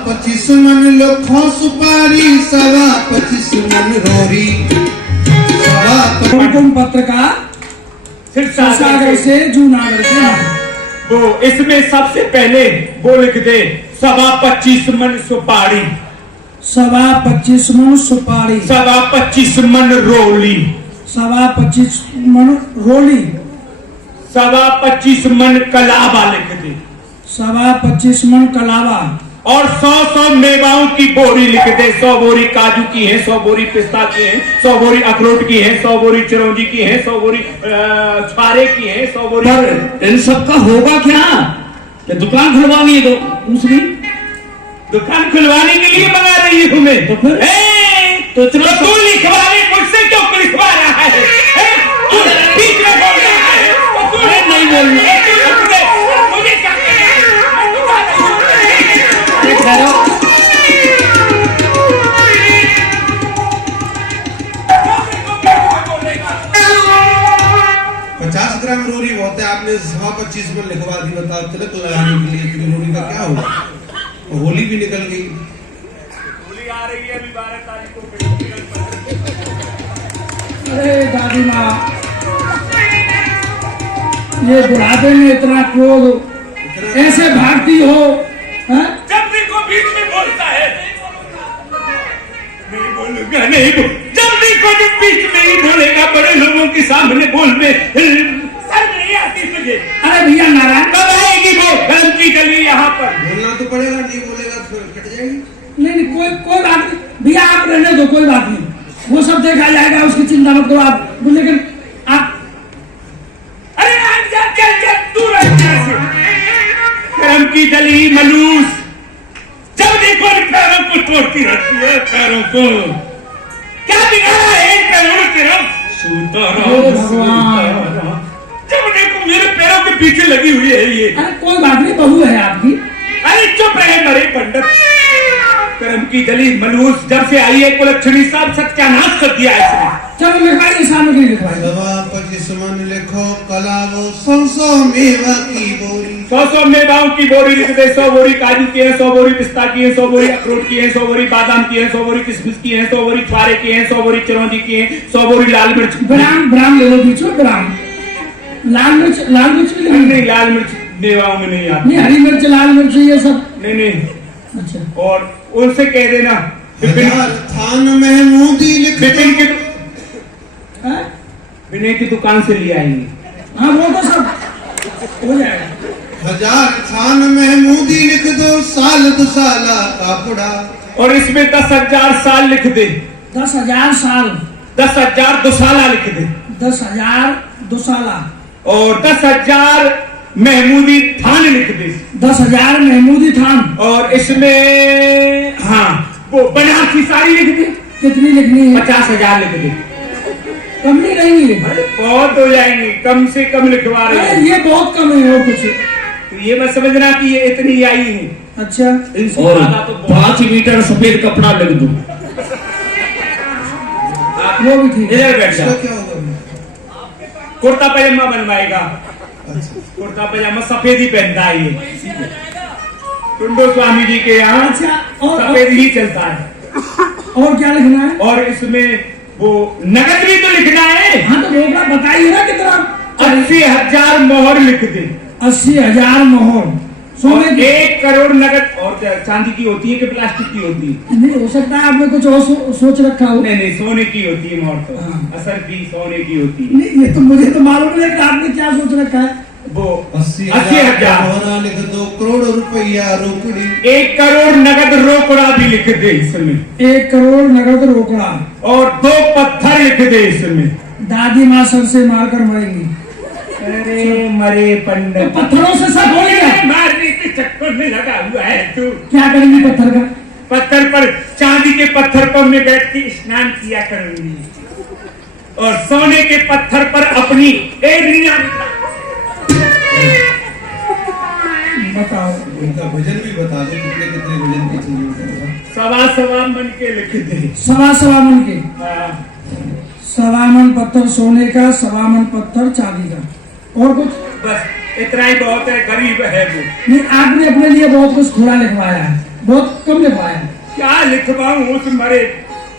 25 मन लोखों सुपारी, 25 मन रोरी। कुमकुम पत्र का सागर से जूनागढ़ से। वो इसमें सबसे पहले वो लिख दे 25 मन सुपारी। 25 मन सुपारी। 25 मन रोली। 25 मन रोली। 25 मन कलावा लिख दे। 25 मन कलावा। और 100 मेवाओं की बोरी लिख दे। 100 बोरी काजू की है, 100 बोरी पिस्ता की है, 100 बोरी अखरोट की है, 100 बोरी चिरौंजी की है, 100 बोरी छारे की है, 100 बोरी। पर इन सब का होगा क्या? कि दुकान खुलवानी है तो दूसरी दुकान खुलवाने के लिए मंगा रही हूं मैं। तो फिर तो तू लिखवा ले, मुझसे क्यों लिखवा रहा है? बीच में बोल रहा है तो तू नहीं बोलना। मुझे क्या ठहरो। 50 ग्राम रोरी बहुत है, आपने 25 में लिखवा दी। बताओ तिलक लगाने के लिए इतनी रोरी का क्या होगा? तो होली भी निकल गई। होली आ रही है अभी 12 तारीख को। अरे दादी माँ, ये बुढ़ापे में इतना क्रोध, ऐसे भागती हो, हाँ? जब देखो बीच में बोलता है। नहीं बोलूंगा, नहीं बोल। जब देखो जब बीच में ही बोलेगा, बड़े लोगों के सामने बोल में सर नहीं आती तुझे। अरे भैया नारायण, कब आएगी वो गरम की गली यहाँ पर? बोलना तो पड़ेगा, नहीं बोलेगा फिर कट जाएगी। नहीं कोई बात नहीं भैया, आप रहने दो, कोई बात नहीं, वो सब देखा जाएगा, उसकी चिंता मत करो आप। लेकिन आप अरे चल दूर गरम की गली मलूस, जब देखो पैरों को तोड़ती रहती है। पैरों को क्या बिगाड़ा है? पैरों तरफ सूता रहा। जब देखो मेरे पैरों के पीछे लगी हुई है ये। अरे कोई बात नहीं, बहू है आपकी। अरे चुप रहे मरे पंडित। करम की गली मलूस जब से आई है, कुलक्षणी साहब सत्यानाश कर दिया है इसने। चलो लिखवाइए, सामग्री लिखवाइए। 25 मन लिखो, कलावो 100 मेवा की बोरी। 100 मेवाओं की बोरी लिख दे। 100 बोरी काजू की है, 100 बोरी पिस्ता की है, 100 बोरी अखरोट की है, 100 बोरी बादाम की है, 100 बोरी किशमिश की है, 100 बोरी छुआरे की है, 100 बोरी चिरौंजी की है, 100 बोरी लाल मिर्च। ग्राम ले लो, बीच में ग्राम। लाल मिर्च भी नहीं, लाल मिर्च मेवाओं में नहीं आती। नहीं, हरी मिर्च, लाल मिर्च, ये सब। नहीं। अच्छा, और उनसे कह देना थान महमूदी लिख विपिन की हाँ? विनय की दुकान से ले आएंगे। हाँ, वो तो सब हो जाएगा। 1000 थान महमूदी लिख दो, साल दुसाला कापड़ा। और इसमें 10,000 साल लिख दे। 10,000 साल, 10,000 दुसाला लिख दे। 10,000 दुसाला, और 10,000 महमूदी थान लिख दे। 10,000 महमूदी थान। और इसमें हाँ वो बनारसी साड़ी लिख दे। कितनी लिखनी है? 50,000 लिख दे। कम नहीं रहेंगी? अरे बहुत हो जाएंगी, कम से कम लिखवा रहे अरे हैं। ये बहुत कम है, वो कुछ। तो ये मत समझना कि ये इतनी आई है। अच्छा, इनसे और ज्यादा तो बहुत। 5 मीटर सफेद कपड़ा लिख दो। वो भी ठीक है। इधर बैठ जा। इसका क्या होगा? कुर्ता पजामा बनवाएगा। कुर्ता पजामा सफेद ही पहनता है ये। टुंडो स्वामी जी के यहाँ अच्छा, और सफेद ही चलता है। और क्या लिखना है? और इसमें वो नगद भी तो लिखना है। हाँ, तो रोका बताइए ना कितना। 80,000 मोहर लिख दे। 80,000 मोहर सोने और की। 1 करोड़ नगद। और क्या चांदी की होती है कि प्लास्टिक की होती है? नहीं, हो सकता है आपने कुछ और सोच रखा हो। नहीं नहीं, सोने की होती है मोहर तो। हाँ। असर की सोने की होती है। नहीं, ये तो मुझे तो मालूम नहीं कि आपने क्या सोच रखा है। वो 80,000 मोहरा लिख दो, करोड़ रुपया रोकड़ी। 1 करोड़ नगद रोकड़ा भी लिख दे इसमें। 1 करोड़ नगद रोकड़ा। और 2 पत्थर लिख दे इसमें। दादी माँ सर से मारकर मरेंगी। अरे मरे पंडित, तो पत्थरों से सब हो गया। मारने के चक्कर में लगा हुआ है तू। क्या करेंगी पत्थर का? पत्थर पर, चांदी के पत्थर पर मैं बैठ के स्नान किया करूंगी। और सोने के पत्थर पर अपनी एड़ियां बताओ। उनका भजन भी बता दो, कितने कितने भजन की चाहिए। सवा मन के लिख दे। सवा मन के। हाँ। 1.25 मन पत्थर सोने का, 1.25 मन पत्थर चांदी का। और कुछ? बस इतना ही बहुत है, गरीब है वो। नहीं, आपने अपने लिए बहुत कुछ थोड़ा लिखवाया है, बहुत कम लिखवाया है। क्या लिखवाऊं उस मरे?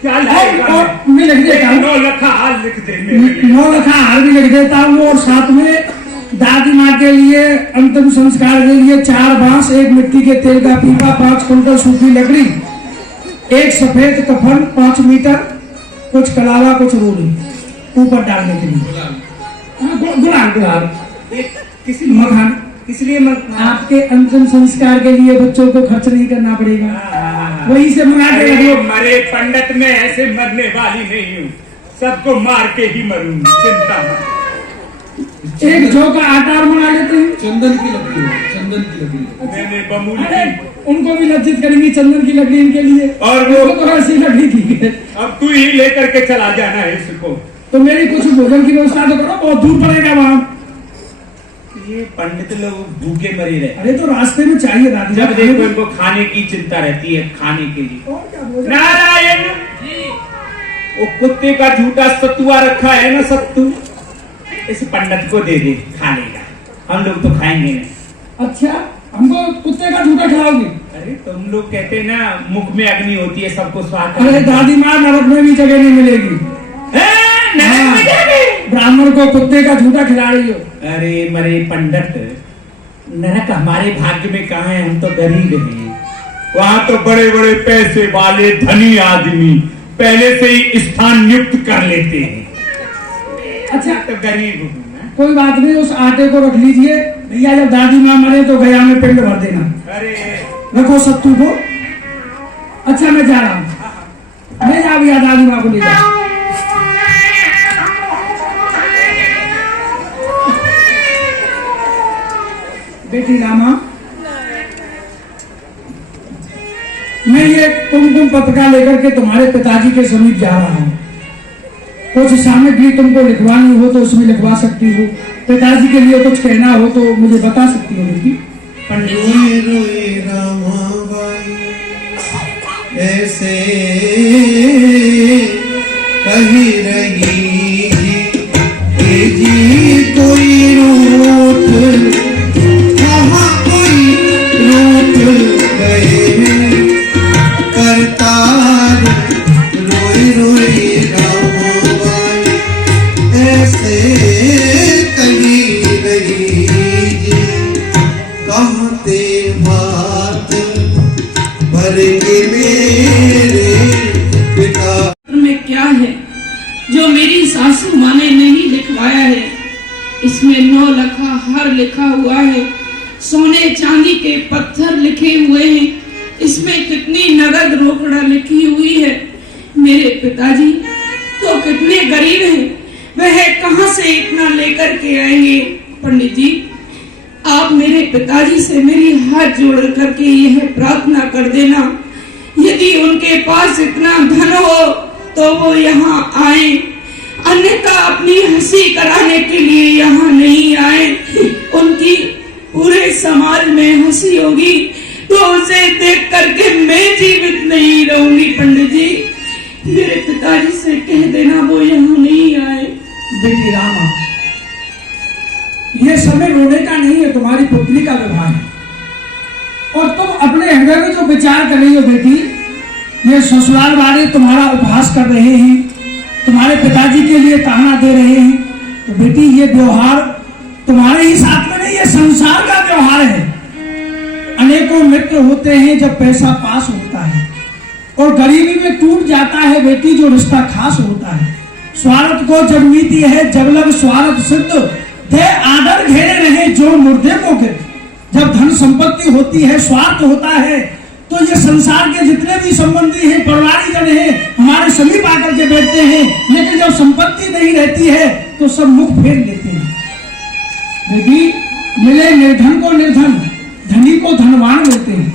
क्या लिखेगा? और मैं लिख देता हूँ। 9 लखा हाल लिख दे मेरे लिए। 9 लखा हार भी लिख देता हूँ। और साथ में दादी माँ के लिए अंतिम संस्कार के लिए 4 बांस, 1 मिट्टी के तेल का पीपा, 5 कुंटल सूखी लकड़ी, 1 सफेद कफन 5 मीटर, कुछ कलावा, कुछ रोली ऊपर डालने के लिए। हाँ, गुलाल ये किसी मखान। इसलिए आपके अंतिम संस्कार के लिए बच्चों को खर्च नहीं करना पड़ेगा, वही से मंगा के रख लो। मरे पंडित में ऐसे मरने वाली नहीं हूँ, सबको मार के ही मरूंगी, चिंता मत। एक जौ का आटा और बना लेते हैं, चंदन की लकड़ी है, चंदन की लकड़ी। मैंने बमूल अरे की, उनको भी लज्जित करेंगी चंदन की लकड़ी इनके लिए, और वो तो ऐसी लकड़ी ठीक है। अब तू ही लेकर के चला जाना है इसको। तो मेरी कुछ भोजन की व्यवस्था तो करो, बहुत दूर पड़ेगा वहाँ। ये पंडित लोग भूखे मरे रहे, अरे तो रास्ते में चाहिए दादी, जब देखो इनको खाने की चिंता रहती है, खाने के लिए। और क्या भोजन? नारायण वो कुत्ते का झूठा सत्तुआ रखा है ना, सत्तू, इस पंडित को दे दे, खा लेगा, हम लोग तो खाएंगे नहीं। अच्छा, हमको कुत्ते का झूठा खिलाओगे? अरे तुम लोग कहते ना मुख में अग्नि होती है, सबको स्वाद। अरे दादी माँ, नरक में भी जगह नहीं मिलेगी। नरक में जाओगे? ब्राह्मण को कुत्ते का झूठा खिला रही हो। अरे मरे पंडित, नरक हमारे भाग्य में कहाँ है, हम तो गरीब हैं। वहाँ तो बड़े बड़े पैसे वाले धनी आदमी पहले से ही स्थान नियुक्त कर लेते हैं। अच्छा, तो गरीब हूँ ना। कोई बात नहीं, उस आटे को रख लीजिए भैया, जब दादी माँ मरे तो गया में पिंड भर देना। अरे रखो सत्तू को। अच्छा, मैं जा रहा हूँ, ले जाओ भैया, दादी माँ को ले जाओ। बेटी रामा, मैं ये कुमकुम पत्रिका लेकर के तुम्हारे पिताजी के समीप जा रहा हूँ। कुछ सामग्री तुमको लिखवानी हो तो उसमें लिखवा सकती हो, पिताजी के लिए कुछ कहना हो तो मुझे बता सकती हो बेटी। पंडित जी, रोए रामाबाई ऐसे कही रही कि जी कोई रूठ, कहाँ कोई रूठ गए, करतार रोए रोए रामाबाई ऐसे कही रही जी, कहते बात भर के मेरे पिता। में क्या है जो मेरी सासू माँ ने नहीं लिखवाया है? इसमें 9 लखा हार लिखा हुआ है, सोने चांदी के पत्थर लिखे हुए हैं, इसमें कितनी नगद रोकड़ा लिखी हुई है। मेरे पिताजी तो कितने गरीब हैं, वह कहां से इतना लेकर के आएंगे? पंडित जी, आप मेरे पिताजी से मेरी हाथ जोड़ करके यह प्रार्थना कर देना, यदि उनके पास इतना धन हो तो वो यहाँ आए, अन्यथा अपनी हंसी कराने के लिए यहाँ नहीं आए। उनकी पूरे समाज में हंसी होगी तो उसे देख करके मैं जीवित नहीं रहूंगी। पंडित जी, मेरे पिताजी से कह देना वो यहाँ नहीं आए। बेटी रामा, ये समय रोने का नहीं है, तुम्हारी पुत्री का व्यवहार है। और तुम अपने हृदय में जो विचार कर रही हो बेटी, ये ससुराल वाले तुम्हारा उपहास कर रहे हैं, तुम्हारे पिताजी के लिए ताना दे रहे हैं, तो बेटी ये व्यवहार तुम्हारे ही साथ में नहीं, ये संसार का व्यवहार है। अनेकों मित्र होते हैं जब पैसा पास होता है, और गरीबी में टूट जाता है बेटी जो रिश्ता खास होता है। स्वार्थ को जब नीति है, जब लग स्वार्थ सिद्ध दे आदर घेरे रहे जो मुर्दे को गिर। जब धन संपत्ति होती है, स्वार्थ होता है, तो ये संसार के जितने भी संबंधी हैं, परिवारी जन हैं, हमारे समीप आकर के बैठते हैं। लेकिन जब संपत्ति नहीं रहती है तो सब मुख फेर लेते हैं। बेटी, मिले निर्धन को निर्धन, धनी को धनवान मिलते हैं।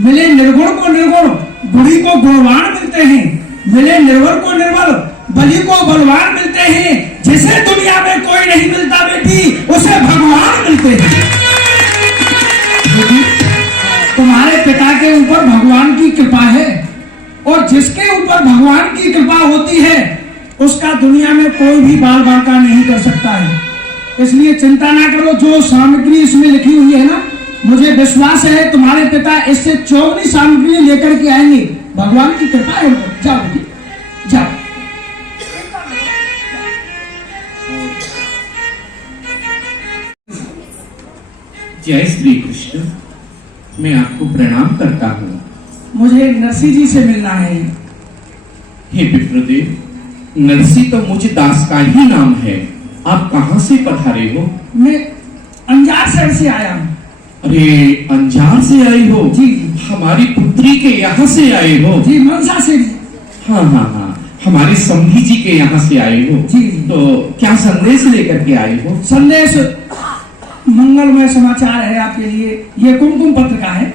मिले निर्गुण को निर्गुण, बुढ़ी को गुणवान मिलते हैं। मिले निर्बल को निर्बल, बलि को बलवान मिलते हैं। जिसे दुनिया में कोई नहीं मिलता बेटी, उसे भगवान मिलते हैं। तुम्हारे पिता के ऊपर भगवान की कृपा है, और जिसके ऊपर भगवान की कृपा होती है उसका दुनिया में कोई भी बाल बांका नहीं कर सकता है। इसलिए चिंता ना करो, जो सामग्री इसमें लिखी हुई है ना, मुझे विश्वास है तुम्हारे पिता इससे चौगुनी सामग्री लेकर के आएंगे। भगवान की कृपा है। जाओ बेटी, जाओ। जय श्री कृष्ण। मैं आपको प्रणाम करता हूँ। मुझे नरसी जी से मिलना है। हे विप्रदेव, नरसी तो मुझे दास का ही नाम है। आप कहाँ से पधारे हो? मैं अंजार शहर से आया हूँ। अरे अंजार से आई हो? जी। हमारी पुत्री के यहाँ से आए हो? जी, मनसा से भी। हाँ हाँ हाँ, हमारे समधी जी के यहाँ से आए हो? जी। तो क्या संदेश लेकर के आए हो? संदेश मंगलमय समाचार है आपके लिए। ये कुमकुम पत्र का है।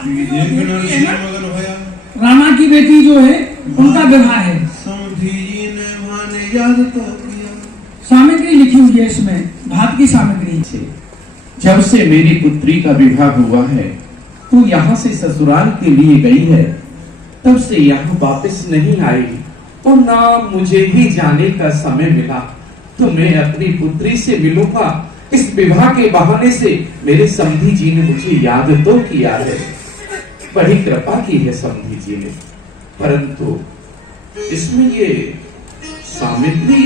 एक नरसिंह मगन भया रामा की बेटी जो है उनका विवाह है। समधी जी ने माने याद तो किया। सामग्री लिखी हुई है इसमें, भात की सामग्री। जब से मेरी पुत्री का विवाह हुआ है तो यहाँ से ससुराल के लिए गई है, तब से यहाँ वापस नहीं आई और ना मुझे ही जाने का समय मिला। तो मैं अपनी पुत्री से मिलूंगा, इस विवाह के बहाने से मेरे समधी जी ने मुझे याद तो किया है, बड़ी कृपा की है समधी जी ने। परंतु इसमें ये सामग्री,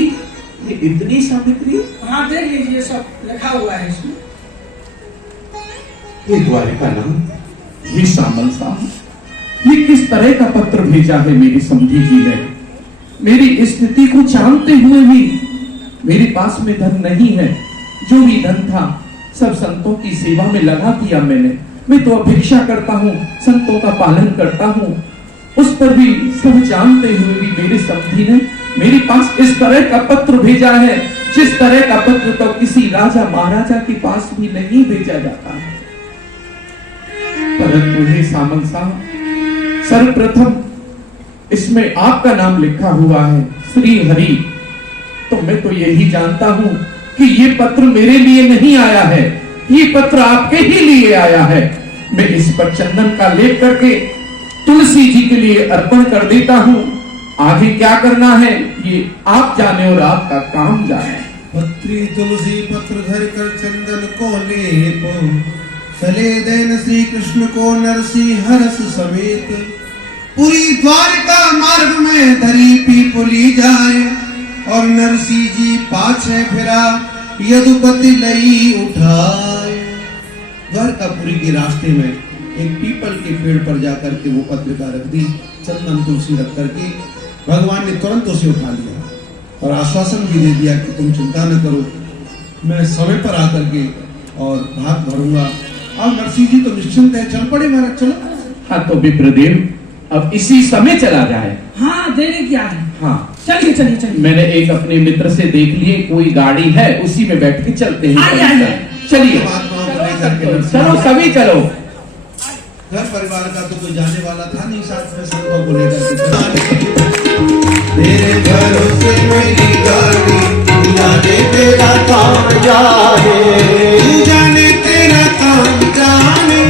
ये इतनी सामग्री, हाँ देख लीजिए, सब लिखा हुआ है इसमें। ये द्वारिका नाम, ये सामल साहब, ये किस तरह का पत्र भेजा है मेरी समधी जी ने? मेरी स्थिति को जानते हुए भी मेरे पास में धन नहीं है, जो भी धन था सब संतों की सेवा में लगा दिया मैंने। मैं तो अभिक्षा करता हूँ, संतों का पालन करता हूँ, उस पर भी सब जानते हुए भी मेरे समधी ने मेरे पास इस तरह का पत्र भेजा है, जिस तरह का पत्र तो किसी राजा महाराजा के पास भी नहीं भेजा जाता है। परंतु हे सामंत साहब, सर्वप्रथम इसमें आपका नाम लिखा हुआ है, श्री हरि। तो मैं तो यही जानता हूं कि ये पत्र मेरे लिए नहीं आया है, ये पत्र आपके ही लिए आया है। मैं इस पर चंदन का लेप करके तुलसी जी के लिए अर्पण कर देता हूं। आगे क्या करना है ये आप जाने और आपका काम जाने। पत्री तुलसी पत्र धर कर चंदन को लेपो, चले देन श्री कृष्ण को नरसिंह हरस समेत। पूरी द्वारका मार्ग में धरी पीपुली जाए, और नरसिंह जी पाछे फिरा यदुपति लई उठाए। द्वारकापुरी के रास्ते में एक पीपल के पेड़ पर जाकर के वो पत्रिका रख दी, चंदन तुलसी रख करके भगवान ने तुरंत उसे उठा लिया और आश्वासन भी दे दिया कि तुम चिंता न करो, मैं समय पर आकर के और भाग भरूंगा। अब नरसिंह जी तो निश्चिंत है, चल पड़े महाराज, चलो। हाँ तो विप्रदेव अब इसी समय चला जाए। हाँ देरी क्या है। हाँ चलिए चलिए चलिए। मैंने एक अपने मित्र से देख लिए, कोई गाड़ी है उसी में बैठ के चलते हैं। आइए, आइए। चलिए महात्माओं को लेकर के नरसिंह चलो सभी चलो। घर परिवार का तो कोई जाने वाला था नहीं, साथ में संतों को लेकर के तेरे भरोसे मेरी गाड़ी, तू जाने तेरा काम जाने, तू जाने तेरा काम जाने,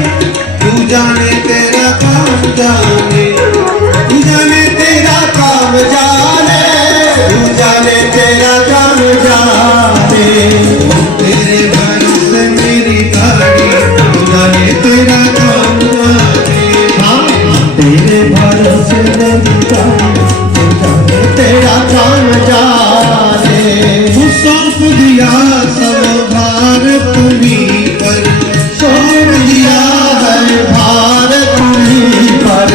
तू जाने तेरा काम जाने, तू जाने तेरा काम जाने, तू जाने तेरा काम जाने। तेरे भरोसे मेरी गाड़ी, तू जाने तेरा काम जाने, हाँ तेरे भरोसे मेरी गाड़ी, तू जाने तेरा काम जाने। तू सौंप दिया सब भार तुम्हीं पर, सौंप दिया है भार तुम्हीं पर,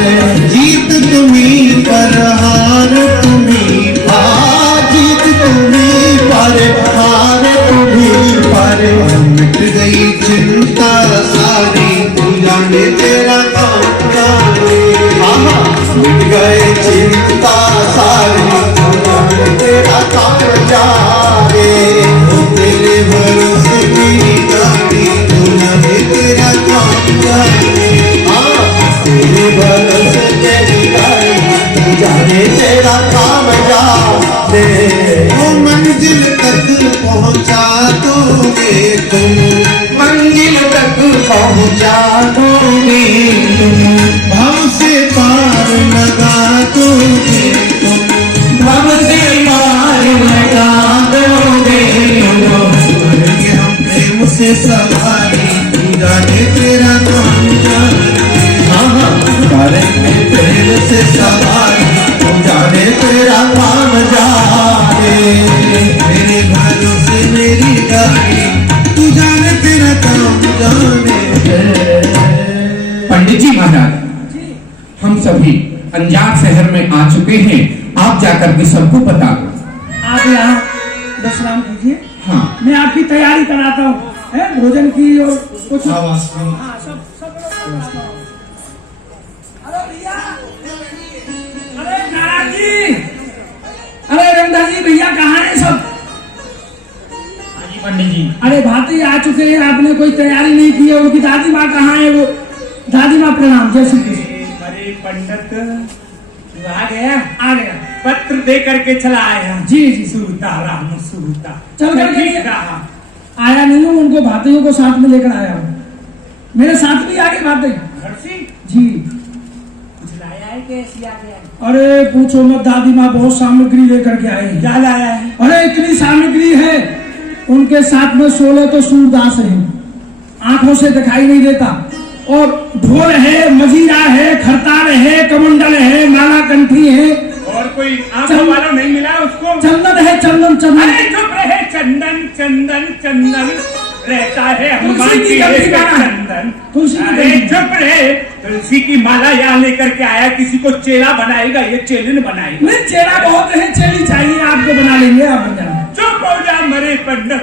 जीत तुम्हीं पर हार तुम्हीं पर, जीत तुम्हीं पर हार तुम्हीं पर। मिट गई चिंता सारी, तू जाने तेरा काम जाने, मिट गए चिंता सारी, तू जाने तेरा काम जाने। तेरे भरोसे मेरी गाड़ी, तू जाने तेरा काम जाने, तेरे भरोसे मेरी गाड़ी, तू जाने तेरा काम जाने। वो मंजिल तक पहुंचा दोगे तुम, मंजिल तक पहुंचा दोगे तुम, भव से पार लगा दोगे तुम, भव से पार लगा दोगे तुम। करेंगे हम प्रेम से सवारी, तू जाने तेरा काम जाने, हाँ करेंगे प्रेम से सवारी, तू जाने तेरा काम जाने। मेरे भरोसे मेरी गाड़ी, तू जाने तेरा काम जाने। पंडित जी महाराज, हम सभी अंजार शहर में आ चुके हैं, आप जाकर के सबको बता दो। आप यहाँ विश्राम कीजिए। हाँ मैं आपकी तैयारी कराता हूँ, है भोजन की और कुछ आवास की हाँ, सब कराता हूँ। अरे भैया, अरे नारायण जी, अरे रंगदास जी भैया कहाँ हैं सब? जी पंडित जी, अरे भाती आ चुके हैं, आपने कोई तैयारी नहीं की है। उनकी दादी माँ कहाँ है? वो दादी माँ प्रणाम, जय श्री कृष्ण। अरे पंडित आ गया, आ गया, पत्र दे करके चला आया। जी जी। सूता राम सूता चल करके ठीक रहा। आया नहीं हूँ, उनको भातियों को साथ में लेकर आया हूँ। मेरे साथ भी आगे भाते घर से जी। कुछ लाया है कि ऐसी आ गया है? अरे पूछो मत, दादी माँ बहुत सामग्री लेकर के आई है। क्या लाया है? अरे इतनी सामग्री है, उनके साथ में 16 तो सूरदास है, आंखों से दिखाई नहीं देता, और ढोल है, मजीरा है, खरताल है, कमंडल है, माला कंठी है, और कोई आंखों वाला नहीं मिला उसको? चंदन है, चंदन चंदन। अरे चुप रहे, चंदन चंदन चंदन रहता है हनुमान तुलसी की जी गंठी लेकर माला। चंदन। तुलसी की अरे गंठी। चुप रहे, तुलसी की माला यहाँ लेकर के आया, किसी को चेला बनाएगा, ये चेलिन बनाएगा। नहीं, चेला बहुत है, चेली चाहिए आपको, बना लेंगे आप, बन जाना। चुप हो जा मरे पंडित।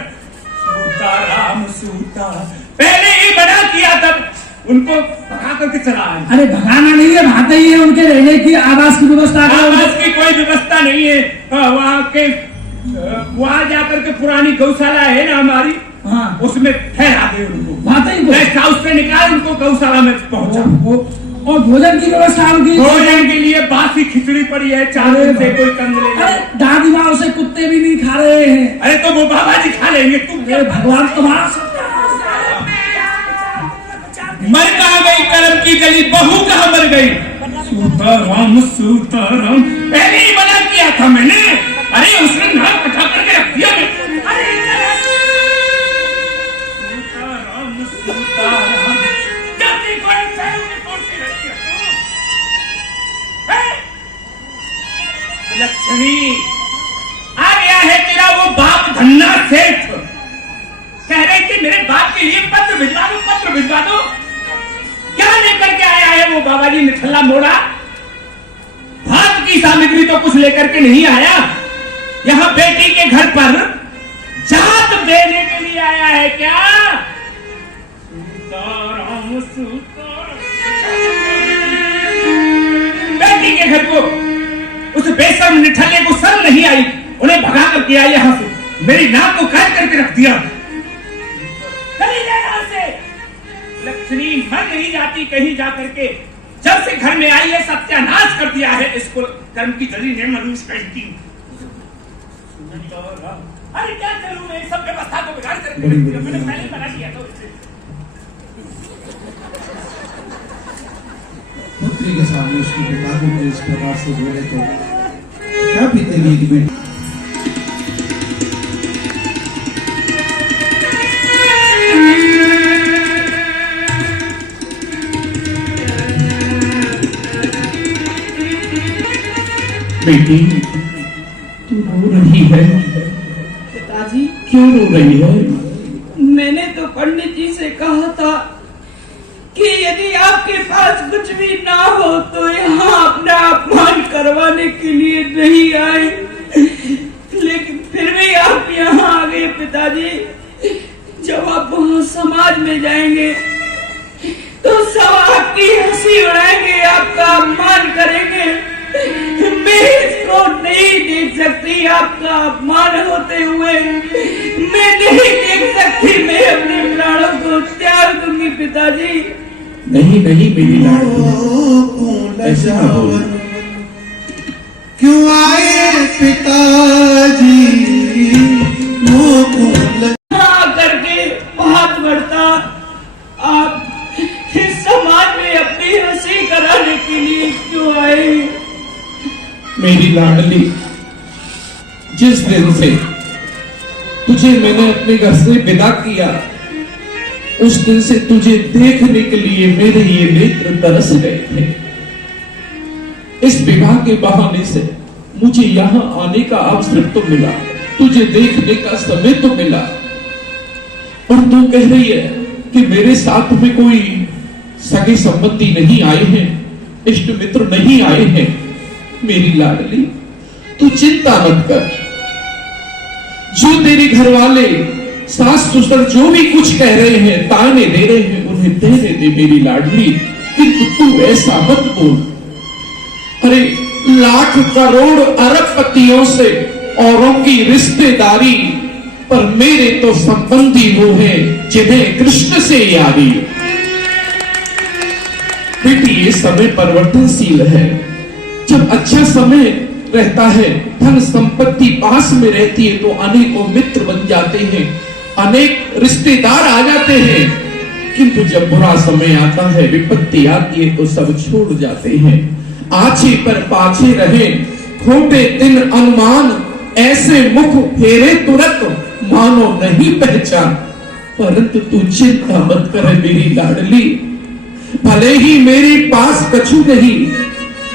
सूता राम सूता पहले ही बना किया, तब उनको भगा करके चला आया। अरे भगाना नहीं है, भाते ही है, उनके रहने की आवास की व्यवस्था करो। आवास की कोई व्यवस्था नहीं है। वहाँ जाकर के पुरानी गौशाला है ना हमारी, हाँ, उसमें ठहरा दे उनको। भाते ही गेस्ट हाउस से निकाल उनको, गौशाला में पहुंचा। और भोजन की व्यवस्था उनकी। भोजन के लिए बासी खिचड़ी पड़ी है, चावल से कोई कम ले अरे दादी माँ उसे कुत्ते भी नहीं खा रहे हैं। अरे तो वो बाबा जी खा लेंगे, तुम क्या? अरे भगवान तुम्हारा मर कहाँ गई कर्म की गली, बहू कहाँ मर गई? सूताराम सूताराम पहले ही मना किया था मैंने। अरे उसने नाक कटा करके रख दिया। अरे सूताराम सूताराम जल्दी कोई पैर में पोंछी रखी है। लक्ष्मी आ गया है तेरा वो बाप धन्ना सेठ, कह रहे कि मेरे बाप के लिए पत्र भिजवा दो, पत्र भिजवा दो। क्या लेकर के आया है वो बाबा जी निठल्ला मोड़ा? भात की सामग्री तो कुछ लेकर के नहीं आया, यहाँ बेटी के घर पर जात देने के लिए आया है क्या? सूताराम सूताराम बेटी के घर को उस बेशर्म निठल्ले को शर्म नहीं आई, उन्हें भगा करके आया यहाँ से, मेरी नाक को काट करके रख दिया। चली जाए यहाँ से। लक्ष्मी मर नहीं जाती कहीं जाकर के, जब से घर में आई है सत्यानाश कर दिया है इसको, कर्म की जली ने मनुष्य कहती। अरे क्या करूं मैं, सब व्यवस्था को बिगाड़ करके रख दिया, मैंने पहले मना किया था उससे। पुत्री के सामने उसके पिता को इस प्रकार से बोले तो क्या बीतेगी कि बेटी? बेटी तू रो रही है, पिताजी क्यों रो रही है? मैंने तो पंडित जी से कहा था कि यदि आपके पास कुछ भी ना हो तो यहाँ अपना अपमान करवाने के लिए नहीं आए, लेकिन फिर भी आप यहाँ आ गए पिताजी। जब आप वहाँ समाज में जाएंगे तो सब आपकी हंसी उड़ाएंगे, आपका अपमान करेंगे। मैं इसको नहीं देख सकती, आपका अपमान होते हुए मैं नहीं देख सकती, मैं अपने प्राणों को त्याग दूंगी पिताजी। नहीं नहीं मेरी लाडली, ऐसे ना बोल। क्यों आए पिताजी करके हाथ बढ़ता, आप इस समाज में अपनी हंसी कराने के लिए क्यों आए? मेरी लाडली, जिस दिन से तुझे मैंने अपने घर से विदा किया, उस दिन से तुझे देखने के लिए मेरे ये नेत्र तरस गए थे। इस विवाह के बहाने से मुझे यहाँ आने का अवसर तो मिला, तुझे देखने का समय तो मिला, और तू कह रही है कि मेरे साथ में कोई सगे संबंधी नहीं आए हैं, इष्ट मित्र नहीं आए हैं। मेरी लाडली, तू चिंता मत कर। जो तेरे घर वाले सास ससुर जो भी कुछ कह रहे हैं, ताने दे रहे हैं, उन्हें देने दे मेरी लाडली, किंतु तू ऐसा मत बोल। अरे लाख करोड़ अरबपतियों से औरों की रिश्तेदारी, पर मेरे तो संबंधी वो हैं जिन्हें कृष्ण से यारी। बेटी ये समय परिवर्तनशील है। जब अच्छा समय रहता है, धन संपत्ति पास में रहती है, तो अनेकों मित्र बन जाते हैं, अनेक रिश्तेदार आ जाते हैं, किंतु जब बुरा समय आता है, विपत्ति आती है, तो सब छोड़ जाते हैं। आछे पर पाछे रहे, खोटे दिन अनुमान, ऐसे मुख फेरे तुरंत, मानो नहीं पहचान। परंतु तू चिंता मत कर मेरी लाडली, भले ही मेरे पास कछु नहीं,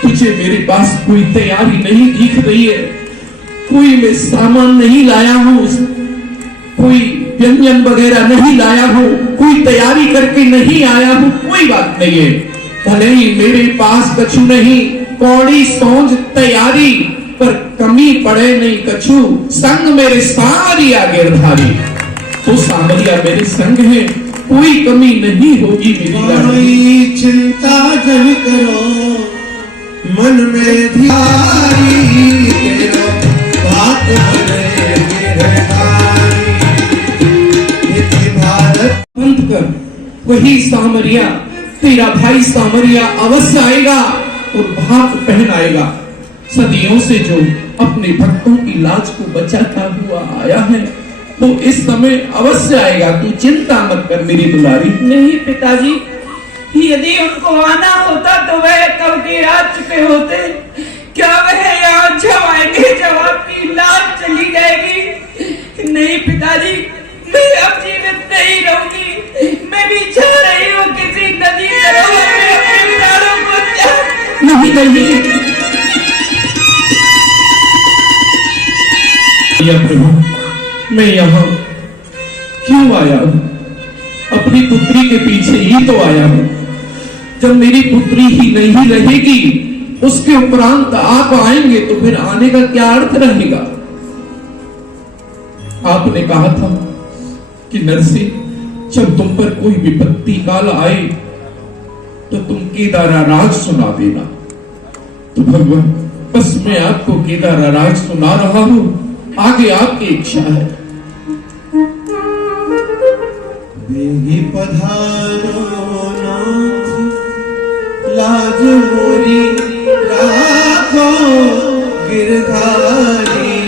तुझे मेरे पास कोई तैयारी नहीं दिख रही है, कोई मैं सामान नहीं लाया हूं, कोई व्यंजन वगैरह नहीं लाया हूं, कोई तैयारी करके नहीं आया हूं, कोई बात नहीं है। भले ही मेरे पास कछु नहीं, कौड़ी सोच तैयारी, पर कमी पड़े नहीं कछु, संग मेरे सावरिया गिरधारी। तो सावरिया मेरे संग है, कोई कमी नहीं होगी मेरी लाडली। चिंता जन करो, मन में ध्यारी, तेरा बात बने गिरधारी। ये भारत बंद कर, वही सामरिया, तेरा भाई सामरिया अवश्य आएगा और भाग पहन आएगा। सदियों से जो अपने भक्तों की लाज को बचाता हुआ आया है, वो इस समय अवश्य आएगा। तू चिंता मत कर मेरी दुलारी। नहीं पिताजी, यदि उनको आना होता तो वह कब के आ चुके होते। क्या वह यहाँ जब आएंगे जब आपकी लाज चली जाएगी? नहीं पिताजी, मैं अब जीवित नहीं रहूंगी। मैं भी चाह रही हूँ किसी नदी सरोवर में अपने प्राणों को नहीं नहीं या प्रभु, मैं यहाँ क्यों आया हूं? अपनी पुत्री के पीछे ही तो आया हूं। जब मेरी पुत्री ही नहीं रहेगी, उसके उपरांत आप आएंगे, तो फिर आने का क्या अर्थ रहेगा? आपने कहा था कि नरसी, जब तुम पर कोई विपत्ति काल आए तो तुम केदारा राज सुना देना। तो भगवान, बस मैं आपको केदारा राज सुना रहा हूं, आगे आपकी इच्छा है। बेगी पधारो नाथ, लाज मोरी राखो गिरधारी।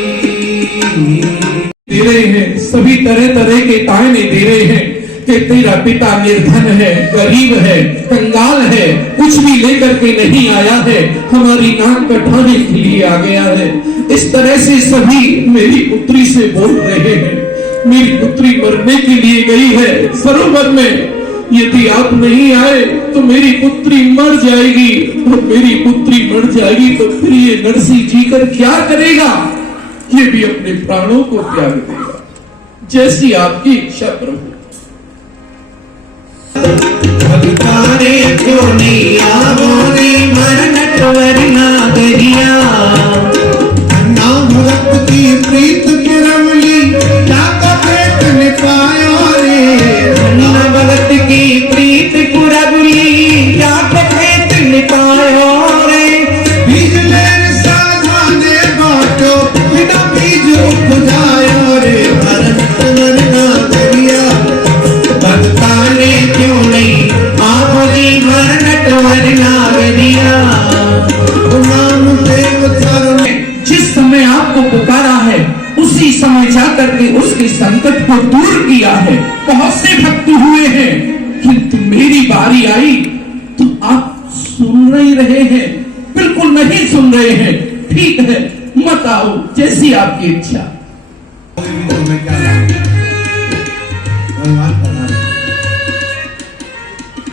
दे रहे हैं, सभी तरह तरह के ताने दे रहे हैं कि तेरा पिता निर्धन है, गरीब है, कंगाल है, कुछ भी लेकर के नहीं आया है, हमारी नाक कटाने के लिए आ गया है। इस तरह से सभी मेरी पुत्री से बोल रहे हैं। मेरी पुत्री मरने के लिए गई है सरोवर में, यदि आप नहीं आए तो मेरी पुत्री मर जाएगी, और मेरी पुत्री मर जाएगी तो फिर ये नरसी जीकर क्या करेगा? ये भी अपने प्राणों को त्याग देगा। जैसी आपकी इच्छा प्रभु। भगतारे क्यों नहीं आवोरे मरण वरना गरिया। ना भगत की प्रीत की रमली, जाका प्रेत निपायो रे। ना भगत की प्रीत कुरबली, जाका प्रेत निपायो रे। बीज लेर साधाने बाटो, बिना बीज उपजायो रे। भरत वरना गरिया, भगताने क्यों नहीं आवोरे मरण वरना गरिया। नाम देव धर्म। जिस समय आपको पुकारा है, उसी समय जाकर के उसके संकट को दूर किया है। बहुत से भक्त हुए हैं, किंतु मेरी बारी आई तो आप सुन नहीं रहे हैं, बिल्कुल नहीं सुन रहे हैं। ठीक है, मत आओ, जैसी आपकी इच्छा। भगवान पधारे।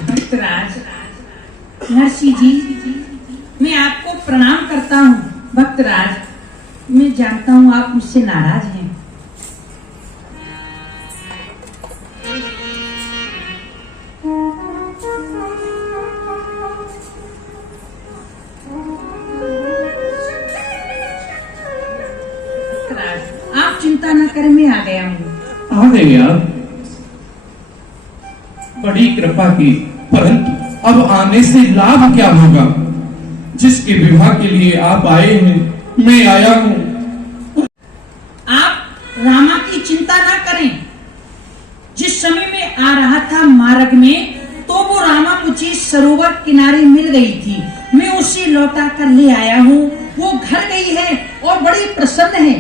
भक्तराज, महर्षि जी, मैं आपको प्रणाम करता हूँ। भक्तराज, मैं जानता हूँ आप मुझसे नाराज हैं। भक्तराज, आप चिंता न करें, गया हूँ। आ गए आप, बड़ी कृपा की, परंतु अब आने से लाभ क्या होगा? जिसके विवाह के लिए आप आए हैं, मैं आया हूँ। आप रामा की चिंता ना करें। जिस समय में आ रहा था मार्ग में, तो वो रामा मुझे सरोवर किनारे मिल गई थी। मैं उसे लौटा कर ले आया हूँ। वो घर गई है और बड़ी प्रसन्न है।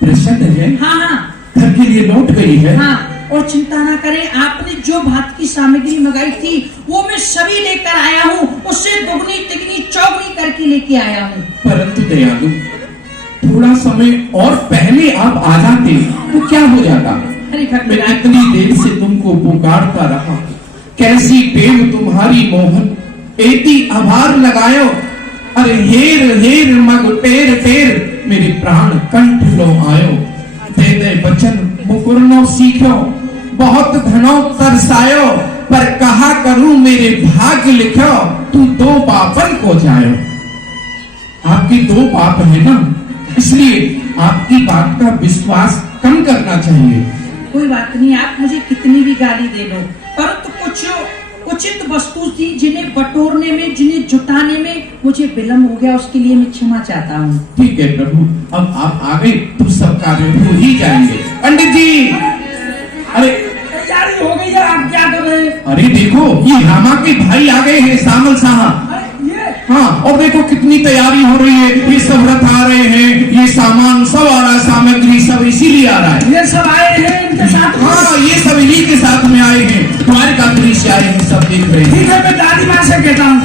प्रसन्न है? हाँ हाँ, घर के लिए लौट गई है? हाँ, और चिंता ना करें, आपने जो भात की सामग्री मंगाई थी वो मैं सभी लेकर आया हूँ। उससे दुगनी तिगनी चौगनी करके लेके आया हूँ। परंतु दयालु, थोड़ा समय और पहले आप आ जाते तो क्या हो जाता? मैं इतनी देर से तुमको पुकारता रहा, कैसी बेव तुम्हारी मोहन, एती आभार लगायो, अरे हेर हेर मग टेर टेर, मेरे प्राण कंठ लो आयो। दे दे बचन मुकुरनो सीखो, बहुत धनो तरसायो, पर कहा करूं मेरे भाग्य लिखो, तू दो बापन को जायो। आपके दो बाप है ना, इसलिए आपकी बात का विश्वास कम करना चाहिए। कोई बात नहीं, आप मुझे कितनी भी गाली दे लो, परंतु कुछ उचित वस्तु थी जिन्हें बटोरने में, जिन्हें जुटाने में मुझे विलम्ब हो गया, उसके लिए मैं क्षमा चाहता हूँ। ठीक है प्रभु, अब आप आ गए तो सब कार्य हो ही जाएंगे। पंडित जी, अरे तैयारी हो गई है, आप क्या कर रहे हैं? अरे देखो, ये रामा के भाई आ गए हैं, सामल साहब। हाँ, और देखो कितनी तैयारी हो रही है, ये सब रथ आ रहे हैं, ये सामान सब आ रहा है, सामग्री सब इसीलिए आ रहा है। ये सब आए हैं इनके साथ? हाँ, ये सब इन्हीं के साथ में आए हैं, द्वारकाधीश से आए हैं, सब देख रहे हैं। ठीक है, मैं दादी माँ से कहता हूँ,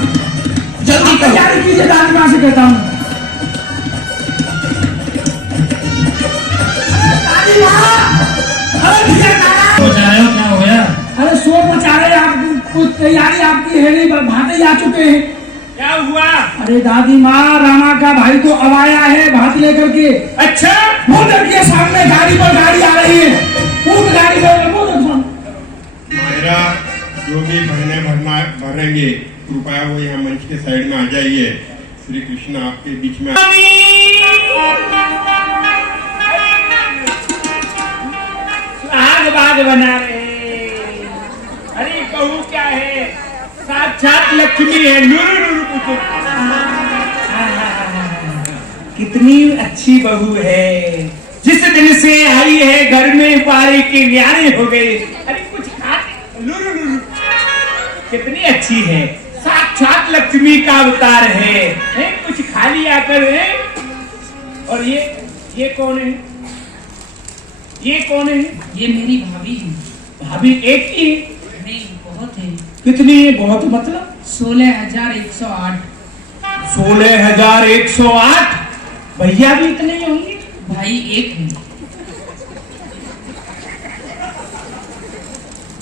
जल्दी करो। तैयारी कीजिए, दादी माँ से कहता हूँ। दादी माँ, अरे भैया नारायण, हो जाए, क्या हो गया? अरे शोर मचा रहे हैं, आपको तैयारी आपकी है नहीं, भाते आ चुके हैं। क्या हुआ? अरे दादी माँ, रामा का भाई तो अब आया है भात लेकर के। अच्छा, वो देखिए सामने गाड़ी पर गाड़ी आ रही है, पूर्ण गाड़ी पर, वो देखो। मायरा, जो भी भरेंगे कृपया वो यहाँ मंच के साइड में आ जाइए। श्री कृष्ण आपके बीच में सुहाग बाग बना रहे। अरे बहू क्या है, साक्षात लक्ष्मी है। नूरू नूरू पूछो, कितनी अच्छी बहू है। जिस दिन से आई है घर में पारे के न्यारे हो गए। अरे कुछ खा, नूरू नूरू, कितनी अच्छी है, साक्षात लक्ष्मी का अवतार है। कुछ खा लिया कर है। और ये कौन है? ये कौन है? ये मेरी भाभी है। भाभी एक ही? नहीं, बहुत है। कितनी है? बहुत मतलब 16,108। 16,108? भैया भी इतने ही होंगे? भाई एक है।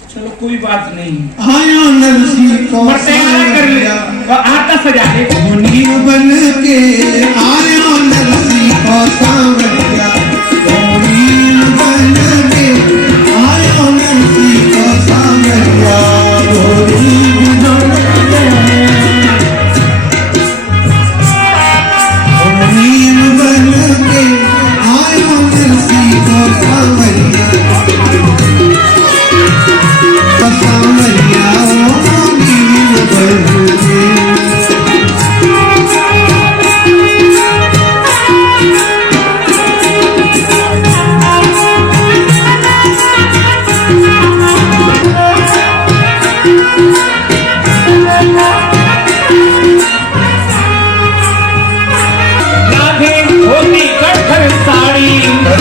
चलो कोई बात नहीं, आया नरसी को कर ले, आता सजा ले। मुनि बन के आया नरसी को सांवरिया, मुनि बन के आया नरसी को सांवरिया, मुनि बन के आया नरसी को सांवरिया, सांवरिया मुनि बन के।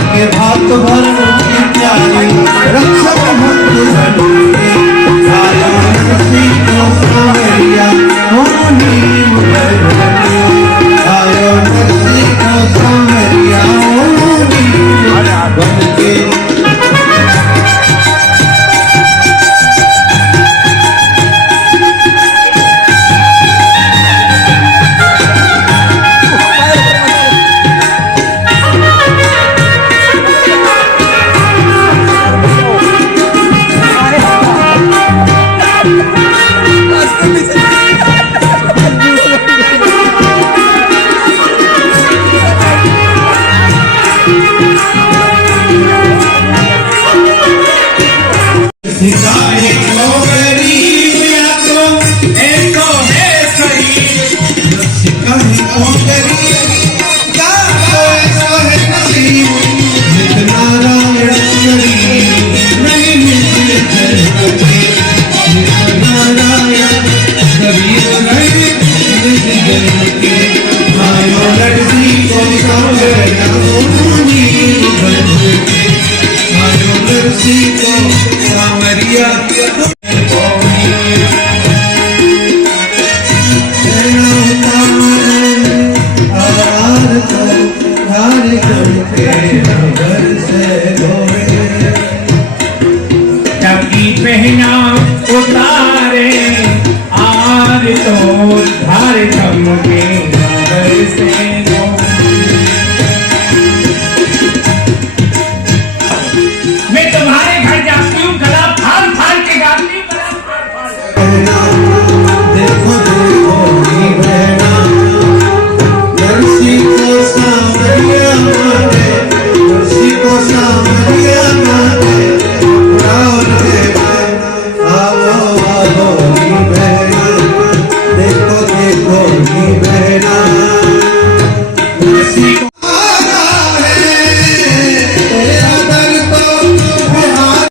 के भात भर की प्यारी रक्षक भक्त बन के आया नरसी को सांवरिया, किया टकी पहना उतारे आर तो धार चमके नगर से